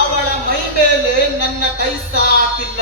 ಅವಳ ಮೈ ಮೇಲೆ ನನ್ನ ಕೈ ಸಾಕಿಲ್ಲ.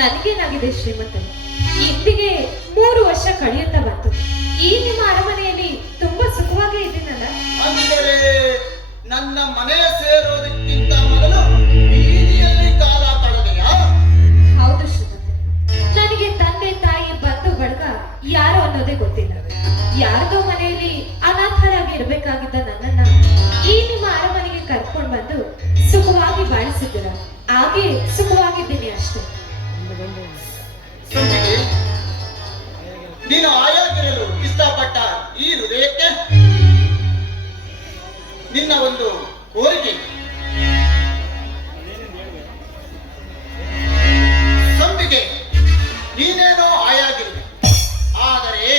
ನನಗೇನಾಗಿದೆ ಶ್ರೀಮಂತರು, ಇಂದಿಗೆ 3 ವರ್ಷ ಕಳೆಯುತ್ತಾ ಬಂತು. ಈ ನಿಮ್ಮ ಅರಮನೆಯಲ್ಲಿ ತುಂಬಾ ಸುಖವಾಗೇ ಇದ್ದೀನಲ್ಲ? ಅಂದರೆ ನನ್ನ ಮನೆ ಸೇರೋದಕ್ಕಿಂತ ಮೊದಲು ಬೀದಿಯಲ್ಲಿ ಕಾಲ ಕಳೆದೆಯಾ? ಹೌದು ಶ್ರೀಮಂತ, ನನಗೆ ತಂದೆ ತಾಯಿ ಬಂಧು ಬಳಗ ಯಾರು ಅನ್ನೋದೇ ಗೊತ್ತಿಲ್ಲ. ಯಾರದೋ ಮನೆಯಲ್ಲಿ ಅನಾಥರಾಗಿ ಇರ್ಬೇಕಾಗಿದ್ದ ನನ್ನನ್ನ ಈ ನಿಮ್ಮ ಅರಮನೆಗೆ ಕರ್ಕೊಂಡು ಬಂದು ಸುಖವಾಗಿ ಬಾಳಿಸಿದ್ದೀರ. ಹಾಗೆ ಸುಖವಾಗಿದ್ದೀನಿ ಅಷ್ಟೇ. ಸಂಪಿಗೆ, ನೀನು ಆಯಾಗಿರಲು ಇಷ್ಟಪಟ್ಟ ಈ ಹೃದಯಕ್ಕೆ ನಿನ್ನ ಒಂದು ಕೋರಿಕೆ. ಸಂಪಿಗೆ, ನೀನೇನೋ ಆಯಾಗಿರುವೆ, ಆದರೆ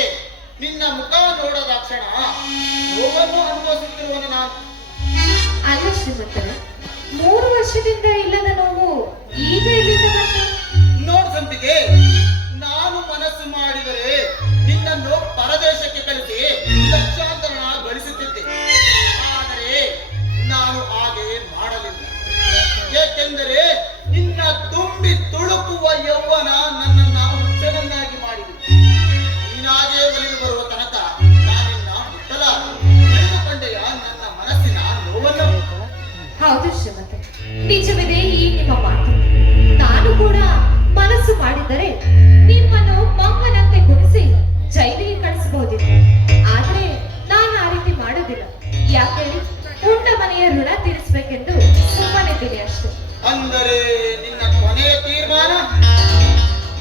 ನಿನ್ನ ಮುಖ ನೋಡದ ಕ್ಷಣ ನೋವನ್ನು ಅನುಭವಿಸುತ್ತಿರುವನು ನಾನು. ಅಲ್ಲ ಶ್ರೀಮಂತರೆ, 3 ವರ್ಷದಿಂದ ಇಲ್ಲದ ನೋವು ಈಗ ಇಲ್ಲಿಂದ ಬಂತು. ನೋಡು ಸಂಪಿಗೆ, ನಾನು ಮನಸ್ಸು ಮಾಡಿದರೆ ನಿನ್ನನ್ನು ಪರದೇಶಕ್ಕೆ ಕಳಿಸಿ ಲಕ್ಷಾಂತರ ಗಳಿಸುತ್ತಿದ್ದೆ. ಆದರೆ ನಾನು ಹಾಗೆ ಮಾಡಲಿಲ್ಲ. ಏಕೆಂದರೆ ನಿನ್ನ ತುಂಬಿ ತುಳುಕುವ ಯೌವನ ನನ್ನನ್ನ ಹುಚ್ಚನನ್ನಾಗಿ ಮಾಡಿದೆ. ನೀನಾಗೆ ಒಲಿದು ಬರುವ ತನಕ ನಾನಿನ್ನ ಮುಟ್ಟಲಾರೆ. ತಿಳಿದುಕೊಂಡೆಯ ನನ್ನ ಮನಸ್ಸಿನ ನೋವನ್ನು? ಹೌದು ಶ್ರೀಮಂತ, ನಿಜವಿದೆ ಈ ನಿಮ್ಮ ಮಾತು. ನಾನು ಕೂಡ ಮನಸ್ಸು ಮಾಡಿದರೆ ನಿಮ್ಮನ್ನು ಮಂಗನಂತೆ ಗುಣಿಸಿ ಜೈಲಿಗೆ ಕಳಿಸಬಹುದಿತ್ತು. ಆದ್ರೆ ನಾನು ಆ ರೀತಿ ಮಾಡೋದಿಲ್ಲ. ಯಾಕೇಳಿ, ಉಂಡ ಮನೆಯ ಋಣ ತೀರಿಸಬೇಕೆಂದು ಸುಮ್ಮನಿದ್ದೀನಿ ಅಷ್ಟೇ. ಅಂದರೆ ನಿನ್ನ ಕೊನೆಯ ತೀರ್ಮಾನ?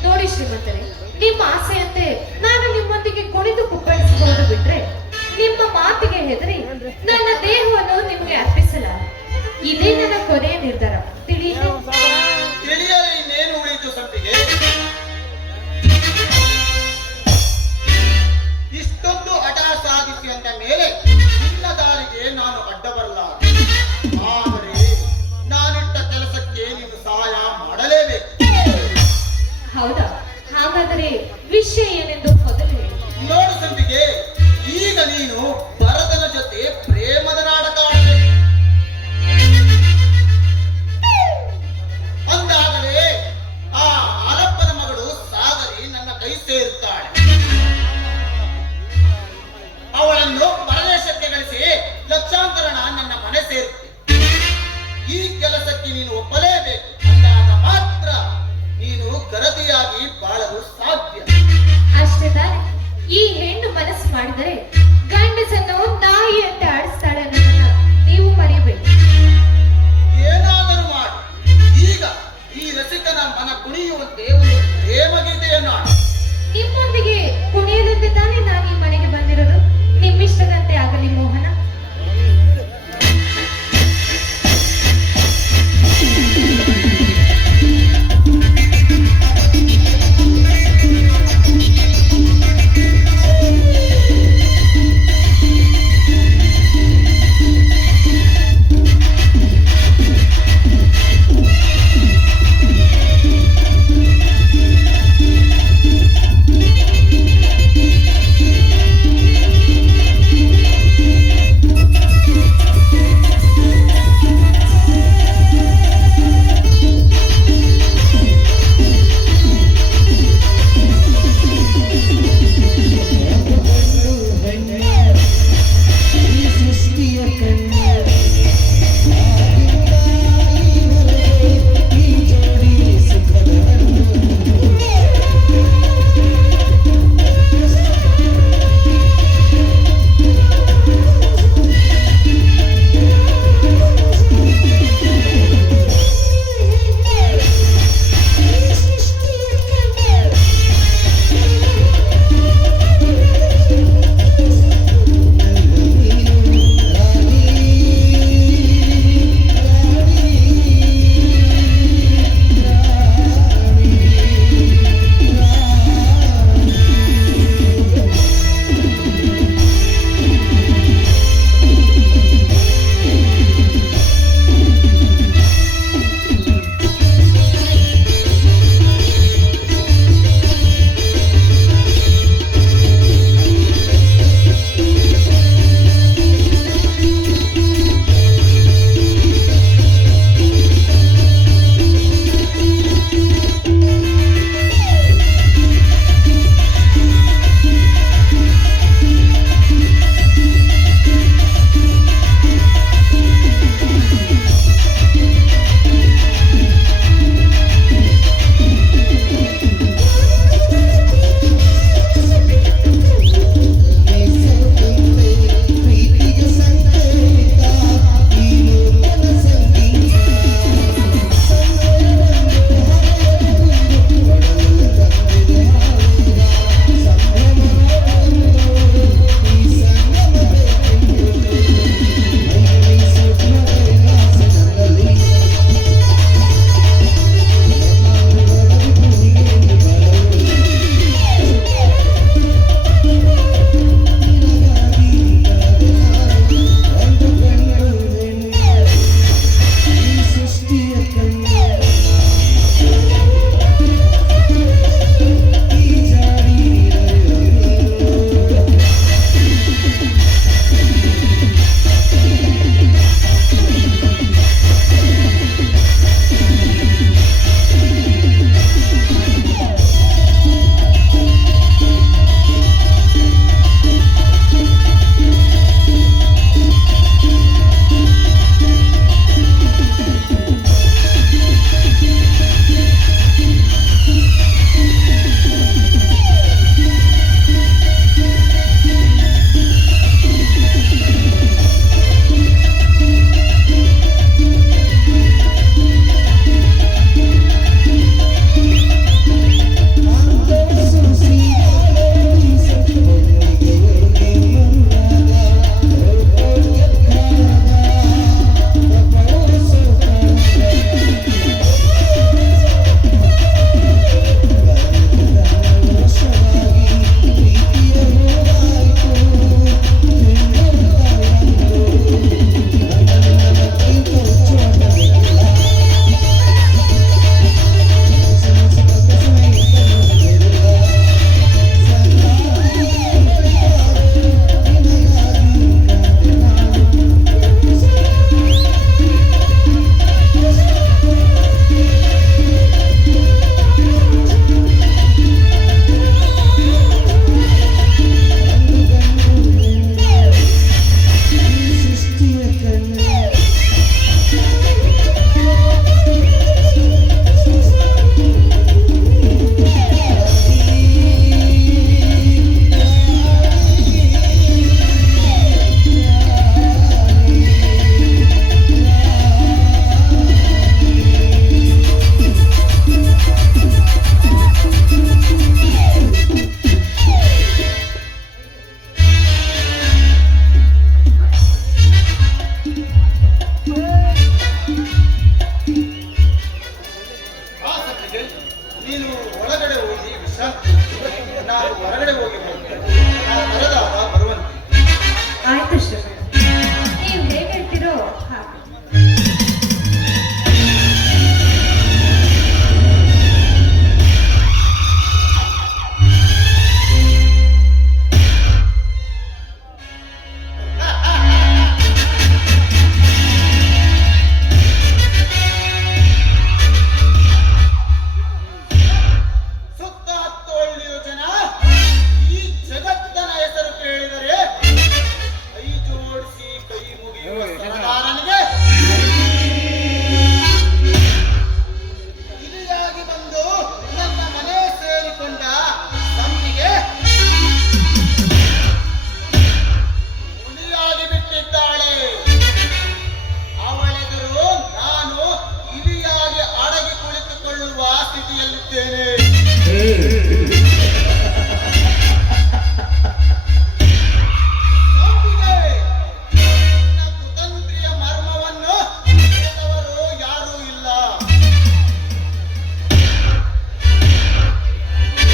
ನೋಡಿ ಶ್ರೀಮಂತರೇ, ನಿಮ್ಮ ಆಸೆಯಂತೆ ನಾನು ನಿಮ್ಮೊಂದಿಗೆ ಕುಣಿದು ಕುಪ್ಪಳಿಸಬಹುದು. ಬಿಟ್ರೆ ನಿಮ್ಮ ಮಾತಿಗೆ ಹೆದರಿ ನನ್ನ ದೇಹವನ್ನು ನಿಮಗೆ ಅರ್ಪಿಸಲಾರೆ. ಇದೇ ನನ್ನ ಕೊನೆಯ ನಿರ್ಧಾರ. ತಿಳಿಯಿತು? ತಿಳಿಯಲು ಇನ್ನೇನು ಉಳಿಯಿತು ಸಂಪಿಗೆ? ಇಷ್ಟೊಂದು ಹಠ ಸಾಧಿಸಿ ಅಂದ ಮೇಲೆ ನಿನ್ನ ದಾರಿಗೆ ನಾನು ಅಡ್ಡ ಬರಲಾರೆ. ಆದರೆ ನಾನಿಟ್ಟ ಕೆಲಸಕ್ಕೆ ನೀನು ಸಹಾಯ ಮಾಡಲೇಬೇಕು. ಹೌದಾ? ಹಾಗಾದರೆ ವಿಷಯ ಏನೆಂದು ಮೊದಲು ಹೇಳಿ. ನೋಡು ಸಂಪಿಗೆ, ಈಗ ನೀನು ಭರತನ ಜೊತೆ ಪ್ರೇಮದ ನಾಟಕ ಆಡಬೇಕು. ಅಂದಾಗಲೇ ಆ ಆಲಪ್ಪನ ಮಗಳು ಸಾಗರಿ ನನ್ನ ಕೈ ಸೇರುತ್ತಾಳೆ. ಅವಳನ್ನು ಪರದೇಶಕ್ಕೆ ಗಳಿಸಿ ಲಕ್ಷಾಂತರ ನನ್ನ ಮನೆ ಸೇರುತ್ತೆ. ಈ ಕೆಲಸಕ್ಕೆ ನೀನು ಒಪ್ಪಲೇಬೇಕು. ಅಂದಾಗ ಮಾತ್ರ ನೀನು ಗರತಿಯಾಗಿ ಬಾಳಲು ಸಾಧ್ಯ. ಅಷ್ಟೇ ತಾನೆ? ಈ ಹೆಣ್ಣು ಮನಸ್ಸು ಮಾಡಿದರೆ ಗಂಡಸನ್ನು ನಾಯಿಯಂತೆ ಆಡಿಸ್ತಾಳೆ ಅನ್ನೋದನ್ನ ನೀವು ಮರೆಯಬೇಕು. ಏನಾದರೂ ಮಾಡಿ ಈಗ ಈ ರಸಿಕನ ಮನ ಕುಣಿಯುವಂತೆ ಒಂದು ಪ್ರೇಮ ಗೀತೆಯನ್ನು ಆಡು. ನಿಮ್ಮೊಂದಿಗೆ ಕುಣಿಯಲೆಂದು ತಾನೇ ನಾನು ಈ ಮನೆಗೆ ಬಂದಿರೋದು. ನಿಮ್ಮಿಷ್ಟದಂತೆ ಆಗಲಿ ಮೋಹನ. ನೀನು ಒಳಗಡೆ ಹೋಗಿ ವಿಶ್ರಾಂತಿ. ನಾನು ಹೊರಗಡೆ ಹೋಗಿ ಬರ್ತೇನೆ. ನಾನು ಕರೆದಾಗ ಬರುವಂತೆ. ಆಯ್ತು ಶ್ರೀಮಂತ, ನೀವು ಹೇಗೆ ಹೇಳ್ತೀರೋ ಹಾಗೆ. ಸುತ್ತ ಹತ್ತು ಹಳ್ಳಿಯ ಜನ ಈ ಜಗತ್ತನ ಹೆಸರು ಕೇಳಿದರೆ ಕೈ ಜೋಡಿಸಿ ಕೈ ಮುಗಿಯುವ ಸರದಾರನಿಗೆ ಇಲಿಯಾಗಿ ಬಂದು ನನ್ನ ಮನೆ ಸೇರಿಕೊಂಡ ತಮ್ಮಿಗೆ ಹುಲಿಯಾಗಿ ಬಿಟ್ಟಿದ್ದಾಳೆ. ಅವಳೆದುರು ನಾನು ಇಲಿಯಾಗಿ ಅಡಗಿ ಕುಳಿತುಕೊಳ್ಳುವ ಸ್ಥಿತಿಯಲ್ಲಿದ್ದೇನೆ. ತಮ್ಮಿಗೆ ನನ್ನ ಕುತಂತ್ರಿಯ ಮರ್ಮವನ್ನು ತಿಳಿದವರು ಯಾರೂ ಇಲ್ಲ.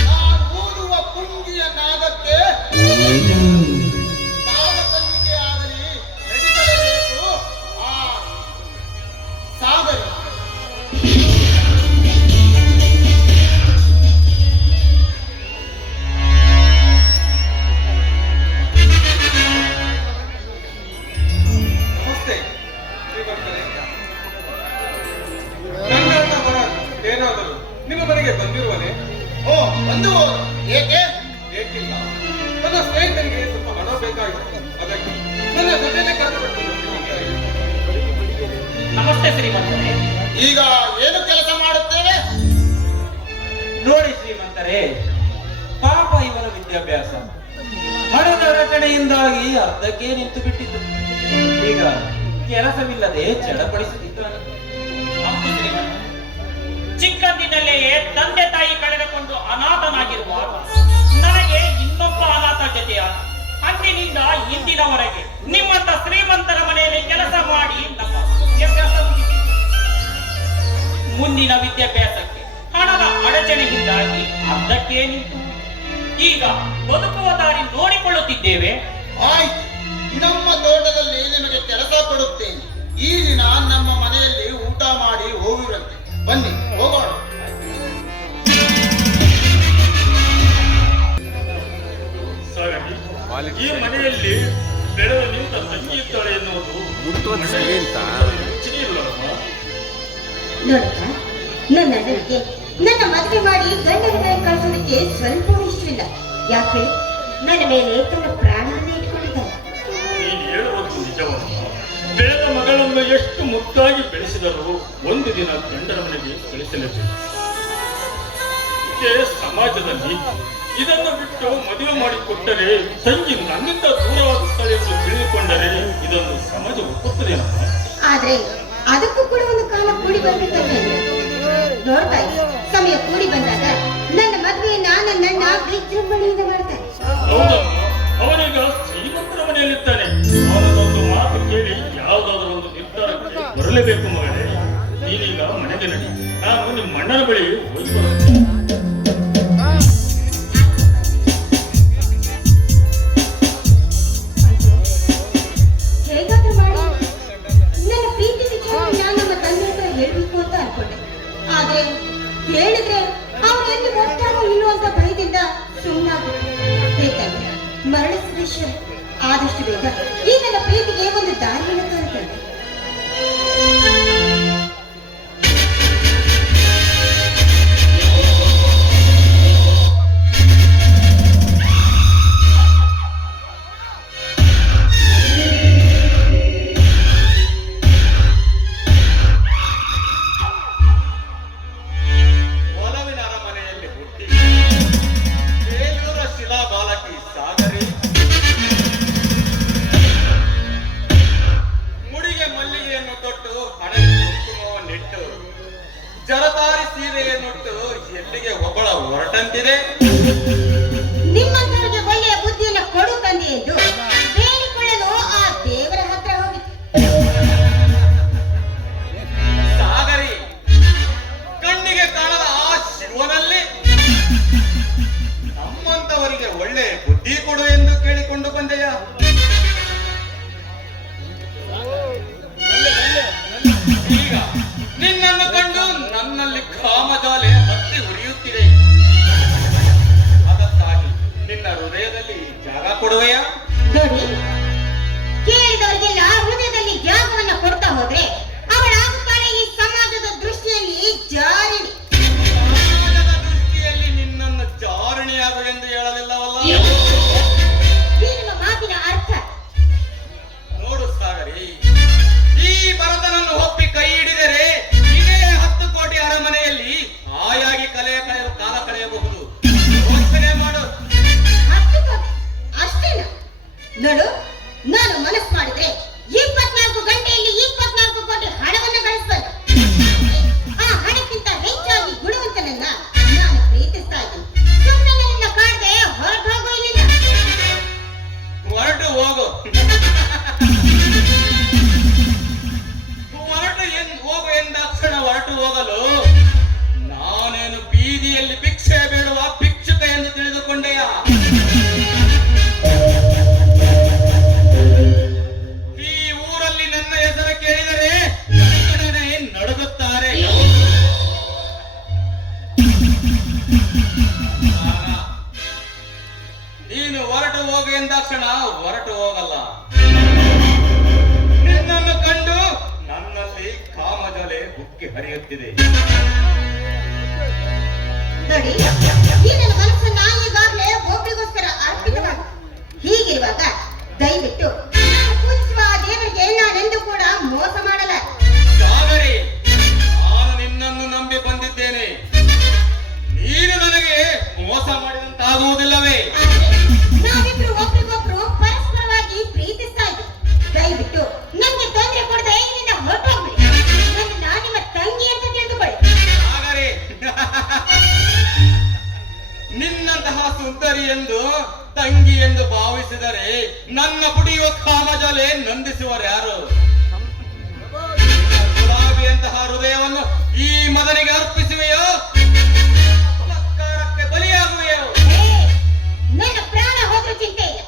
ನಾನು ಊದುವ ಪುಂಗಿಯ ನಾಗಕ್ಕೆ ನಾಗಕನ್ನಿಕೆ ಆಗಲಿ ನಡೆಸಲೇಬೇಕು ಆ ಸಾಗರ. ನಮಸ್ತೆ ಶ್ರೀಮಂತರೇ. ನನ್ನ ಮನ ಏನಾದರೂ ನಿಮ್ಮ ಮನೆಗೆ ಬಂದಿರುವನೆ? ಓ ಬಂದು ಏಕೆ? ಏಕಿಲ್ಲ, ನನ್ನ ಸ್ನೇಹಿತನಿಗೆ ಸ್ವಲ್ಪ ಹಣ ಬೇಕಾಗಿತ್ತು. ಅದಕ್ಕೆ ನನ್ನ ಜೊತೆಲೆ ಕರೆದುಕೊಂಡು ಬಂದಿರುತ್ತಾರೆ. ನಮಸ್ತೆ ಶ್ರೀಮಂತರೇ. ಈಗ ಏನು ಕೆಲಸ ಮಾಡುತ್ತೇವೆ? ನೋಡಿ ಶ್ರೀಮಂತರೇ, ಪಾಪ ಇವರ ವಿದ್ಯಾಭ್ಯಾಸ ಹಣದ ಅಡಚಣೆಯಿಂದಾಗಿ ಅರ್ಧಕ್ಕೆ ನಿಂತು ಬಿಟ್ಟಿತು. ಈಗ ಕೆಲಸವಿಲ್ಲದೆ ಚಡಪಡಿಸುತ್ತಿದ್ದಾನೆ. ಹೌದು ಶ್ರೀಮಂತ. ಚಿಕ್ಕಂದಿನಲ್ಲಿಯೇ ತಂದೆ ತಾಯಿ ಕಳೆದುಕೊಂಡು ಅನಾಥನಾಗಿರುವಾಗ ನನಗೆ ಇನ್ನೊಬ್ಬ ಅನಾಥ ಜೊತೆಯ ಅಂದಿನಿಂದ ಇಂದಿನವರೆಗೆ ನಿಮ್ಮಂತ ಶ್ರೀಮಂತರ ಮನೆಯಲ್ಲಿ ಕೆಲಸ ಮಾಡಿ ನಮ್ಮ ವಿದ್ಯಾಭ್ಯಾಸ ಮುಗಿಸಿದೆ. ಮುಂದಿನ ವಿದ್ಯಾಭ್ಯಾಸಕ್ಕೆ ಹಣದ ಅಡಚಣೆಯಿಂದಾಗಿ ಅರ್ಧಕ್ಕೆ ನಿಂತು ಈಗ ಬದುಕುವ ದಾರಿ ನೋಡಿಕೊಳ್ಳುತ್ತಿದ್ದೇವೆ. ಆಯ್ತು, ನಮ್ಮ ತೋಟದಲ್ಲಿ ನಿಮಗೆ ಕೆಲಸ ಕೊಡುತ್ತೇನೆ. ಈ ದಿನ ನಮ್ಮ ಮನೆಯಲ್ಲಿ ಊಟ ಮಾಡಿ ಹೋಗಿರಂತೆ. ಬನ್ನಿ ಹೋಗೋಣ. ಈ ಮನೆಯಲ್ಲಿ ಬೆಳೆದು ನಿಂತ ತಂಗಿ ಇದ್ದಾಳೆ ಎನ್ನುವುದು ನೋಡಪ್ಪ, ನನ್ನ ಅಣ್ಣನಿಗೆ ನನ್ನ ಮದುವೆ ಮಾಡಿ ಗಂಡನ ಮನೆಗೆ ಕಳಿಸೋದಕ್ಕೆ ಸ್ವಲ್ಪ ಇಷ್ಟವಿಲ್ಲ. ಯಾಕೆ? ನನ್ನ ಮೇಲೆ ತನ್ನ ಪ್ರಾಣವನ್ನೇ ಇಟ್ಕೊಂಡಿದ್ದಾನೆ. ನೀನು ಹೇಳುವುದು ನಿಜವಲ್ಲ. ಬೆಳೆದ ಮಗಳನ್ನು ಎಷ್ಟು ಮುದ್ದಾಗಿ ಬೆಳೆಸಿದರೂ ಒಂದು ದಿನ ಗಂಡನ ಮನೆಗೆ ಕಳಿಸಲೇಬೇಕು. ಇದೇ ಸಮಾಜದ ನೀತಿ. ಇದನ್ನು ಬಿಟ್ಟು ಮದುವೆ ಮಾಡಿಕೊಟ್ಟರೆ ತಂಗಿ ನನ್ನಿಂದ ದೂರವಾಗುತ್ತಾಳೆ ಎಂದು ತಿಳಿದುಕೊಂಡರೆ ಇದನ್ನು ಸಮಾಜ ಒಪ್ಪುತ್ತದೇನಮ್ಮ? ಆದ್ರೆ ಅದಕ್ಕೂ ಕೂಡ ಒಂದು ಕಾಲ ಕೂಡಿ ಬರ್ಬೇಕಂತೆ. ನೋಡ್ತಾ ಇದ್ದೆ, ಸಮಯ ಕೂಡಿ ಬಂದಾಗ ನನ್ನ ಮದುವೆಯನ್ನ ನನ್ನ ವಿಜೃಂಭಣೆಯಿಂದ ಮಾಡ್ತಾರೆ. ಹೌದಮ್ಮ, ಅವನೀಗ ಶ್ರೀಮಂತರ ಮನೆಯಲ್ಲಿದ್ದಾನೆ. ಅವನದೊಂದು ಮಾತು ಕೇಳಿ ಯಾವುದಾದ್ರೂ ಒಂದು ನಿರ್ಧಾರಕ್ಕೆ ಬರಲೇಬೇಕು ಮಗಳೇ. ನೀನೀಗ ಮನೆಗೆ ನಡಿ. ನಾನು ನಿಮ್ಮ ಅಣ್ಣನ ಬಳಿ ಹೋಗಿ ಬರುತ್ತೇನೆ. ಹೇಗಾದ್ರೂ ಮಾಡಿ ನನ್ನ ಪ್ರೀತಿ ವಿಚಾರವನ್ನ ನಮ್ಮ ತಂದೆ ಹತ್ರ ಹೇಳ್ಬೇಕು ಅಂತ ಅನ್ಕೊಂಡೆ. ಆದ್ರೆ ಹೇಳಿದ್ರೆ ಅವ್ರು ಎಲ್ಲಿ ಹೋಗ್ತಾರೋ ಇಲ್ಲೋ ಅಂತ ಭಯದಿಂದ ಸುಮ್ಮನಾಗ್ಬಿಟ್ಟೆ. ಮರಳ ಸುರೇಶ್ವರ, ಆದಷ್ಟು ಬೇಗ ಈ ನನ್ನ ಪ್ರೀತಿಗೆ ಒಂದು ದಾರಿಯನ್ನು ತೋರಿಸ್ತೇನೆ. ಒಲವಿನ ಅರಮನೆಯಲ್ಲಿ ಹುಟ್ಟಿ ಬೇಲೂರ ಶಿಲಾ ಬಾಲಕಿ ಸಾಗರಿ ಮುಡಿಗೆ ಮಲ್ಲಿಗೆಯನ್ನು ತೊಟ್ಟು ಹಣೆಗೆ ಕುಂಕುಮವನ್ನಿಟ್ಟು ಜರತಾರಿ ಸೀರೆಯನ್ನುಟ್ಟು ಎಲ್ಲಿಗೆ ಒಬ್ಬಳ ಹೊರಟಂತಿದೆ. ನಿಮ್ಮಂತವರಿಗೆ ಒಳ್ಳೆಯ ಬುದ್ಧಿಯನ್ನು ಕೊಡು ತಂದೆ ಎಂದು ಬೇಡಿಕೊಳ್ಳಲು ಆ ದೇವರ ಹತ್ರ ಹೋಗಿತ್ತು. ಸಾಗರಿ, ಕಣ್ಣಿಗೆ ಕಾಣದ ಆ ಶಿವನಲ್ಲಿ ಮಾಡುವೆಯಾ? ನೋಡಿ, ಕೇಳಿದವರಿಗೆಲ್ಲ ಹೃದಯದಲ್ಲಿ ಜಾಗವನ್ನ ಕೊಡ್ತಾ ಹೋದ್ರೆ ಅವಳಾಗುತ್ತಾಳೆ ಈ ಸಮಾಜದ ದೃಷ್ಟಿಯಲ್ಲಿ ಜಾರಿಣಿ. ಸಮಾಜದ ದೃಷ್ಟಿಯಲ್ಲಿ ನಿನ್ನನ್ನು ಜಾರಣಿಯಾಗು ಎಂದು ಹೇಳಲಿಲ್ಲವಲ್ಲ. ಈ ನಿಮ್ಮ ಮಾತಿನ ಅರ್ಥ? ನೋಡು ಸಾಗರಿ, ಈ ಭರತನನ್ನು ಒಪ್ಪಿ ಕೈ ಹಿಡಿದರೆ ಇದೇ 10 ಕೋಟಿ ಅರಮನೆಯಲ್ಲಿ ಹಾಯಾಗಿ ಕಾಲ ಕಳೆಯಬಹುದು. ಯೋಚನೆ ಮಾಡು. 10 ಕೋಟಿ ಅಷ್ಟೇನಾ? ನೋಡು, ನಾನು ಮನಸ್ಸು ಮಾಡಿದ್ರೆ 24 ಗಂಟೆಯಲ್ಲಿ 24 ಕೋಟಿ ಹಣವನ್ನು ಗಳಿಸಬಲ್ಲೆ. ಆ ಹಣಕ್ಕಿಂತ ಹೆಚ್ಚಾಗಿ ಗುಣವಂತನನ್ನ ನಾನು ಪ್ರೀತಿಸ್ತಾ ಇದ್ದೀನಿ. ಸುಮ್ಮನೆ ನನ್ನನ್ನ ಕಾಡದೆ ಹೊರಟು ಹೋಗು ಇಲ್ಲಿಂದ. ಹೊರಟು ಹೋಗು. ಹೋಗು ಎಂದಾಕ್ಷಣ ಹೊರಟು ಹೋಗಲು ನಾನೇನು ಬೀದಿಯಲ್ಲಿ ಭಿಕ್ಷೆ ಬೇಡುವ ಭಿಕ್ಷುಕ ಎಂದು ತಿಳಿದುಕೊಂಡೆಯ? ಈ ಊರಲ್ಲಿ ನನ್ನ ಹೆಸರು ಕೇಳಿದರೆ ಕಡೆಕಡೆನೆ ನಡುಗುತ್ತಾರೆ. ಆಗ ನೀನು ಹೊರಟು ಹೋಗು ಎಂದಾಕ್ಷಣ ಹೊರಟು ಹೋಗಲ್ಲ. ನಿನ್ನನ್ನು ಕಂಡು ನನ್ನಲ್ಲಿ ಕಾಮಜಲೆ ಉಕ್ಕಿ ಹರಿಯುತ್ತಿದೆ. ನೋಡಿ, ಈ ನನ್ನ ಮನಸ್ಸನ್ನ ಈಗಾಗಲೇ ಒಬ್ಬರಿಗೋಸ್ಕರ ಅರ್ಪಿತವಾಗಿದೆ. ಹೀಗಿರುವಾಗ ದಯವಿಟ್ಟು ನಾನು ಪೂಜಿಸುವ ಆ ದೇವರಿಗೆ ನಾನೆಂದು ಕೂಡ ಮೋಸ ಮಾಡಲ್ಲ. ಸಾಗರಿ, ನಾನು ನಿನ್ನನ್ನು ನಂಬಿ ಬಂದಿದ್ದೇನೆ. ನೀನು ನನಗೆ ಮೋಸ ಮಾಡಿದಂತಾಗುವುದಿಲ್ಲವೇ? ನಾವಿಬ್ರು ಒಬ್ರಿಗೊಬ್ರು ಪರಸ್ಪರವಾಗಿ ಪ್ರೀತಿಸ್ತಾ ಇದ್ದೀವಿ. ದಯವಿಟ್ಟು ನಮ್ಗೆ ತೊಂದರೆ ಕೊಡದೆ ಇಲ್ಲಿಂದ ಹೊರಟೋಗ್ಬಿಡಿ. ನನ್ನ ನಿಮ್ಮ ತಂಗಿ ಅಂತ ತಿಳಿದುಕೊಳ್ಳಿ. ಸಾಗರಿ, ನಿನ್ನಂತಹ ಸುಂದರಿ ಎಂದು ತಂಗಿ ಎಂದು ಭಾವಿಸಿದರೆ ನನ್ನ ಪುಡಿಯುವ ಕಾಮಜಲೆ ನಂದಿಸುವರ್ಯಾರು? ಗುಲಾಬಿಯಂತಹ ಹೃದಯವನ್ನು ಈ ಮದನಿಗೆ ಅರ್ಪಿಸುವೆಯೋ? ಬಲಾತ್ಕಾರಕ್ಕೆ ಬಲಿಯಾಗುವೆಯೋ? ನನ್ನ ಪ್ರಾಣ ಹೋದ್ರೂ ಚಿಂತೆ ಇಲ್ಲ.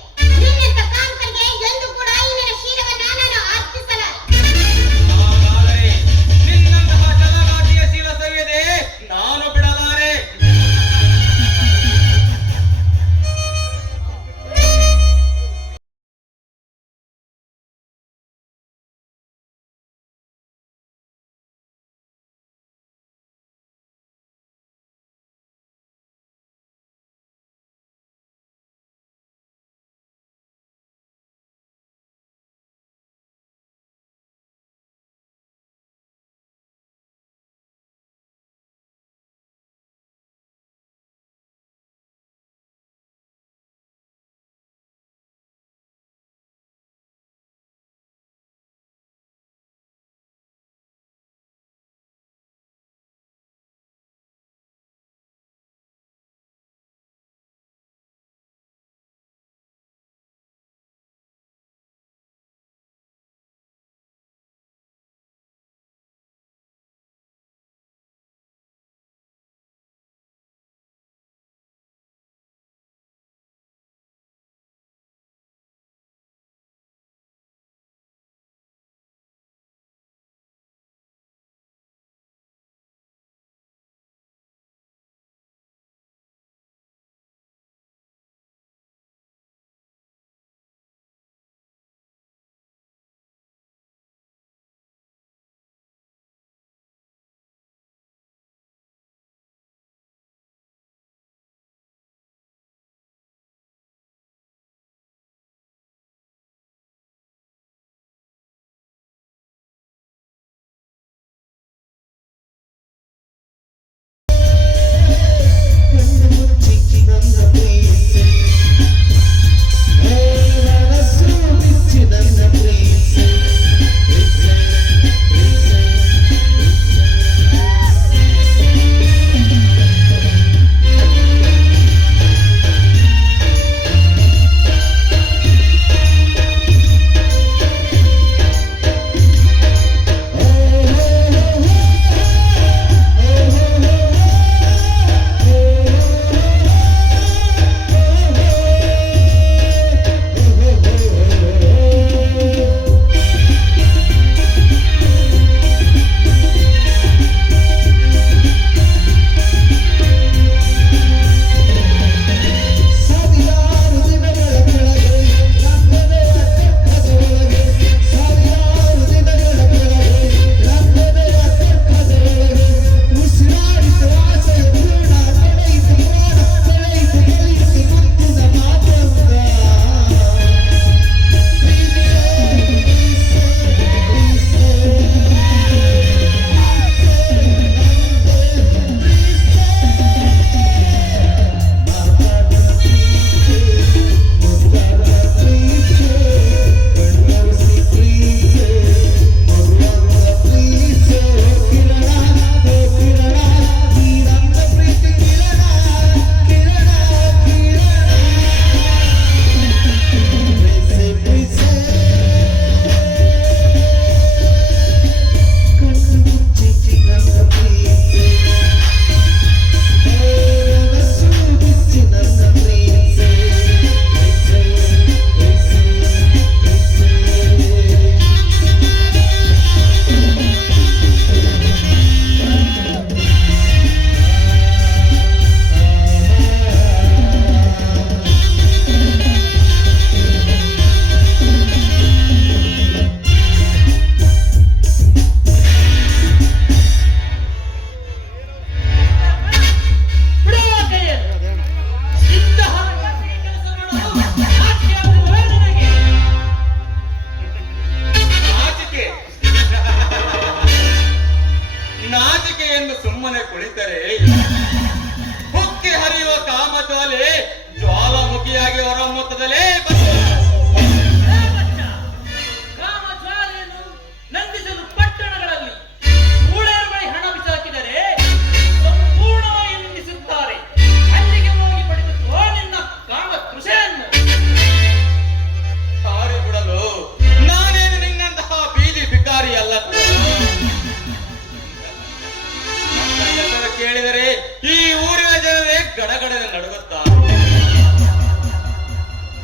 ಗಡಗಡನೆ ನಡುಗುತ್ತಾ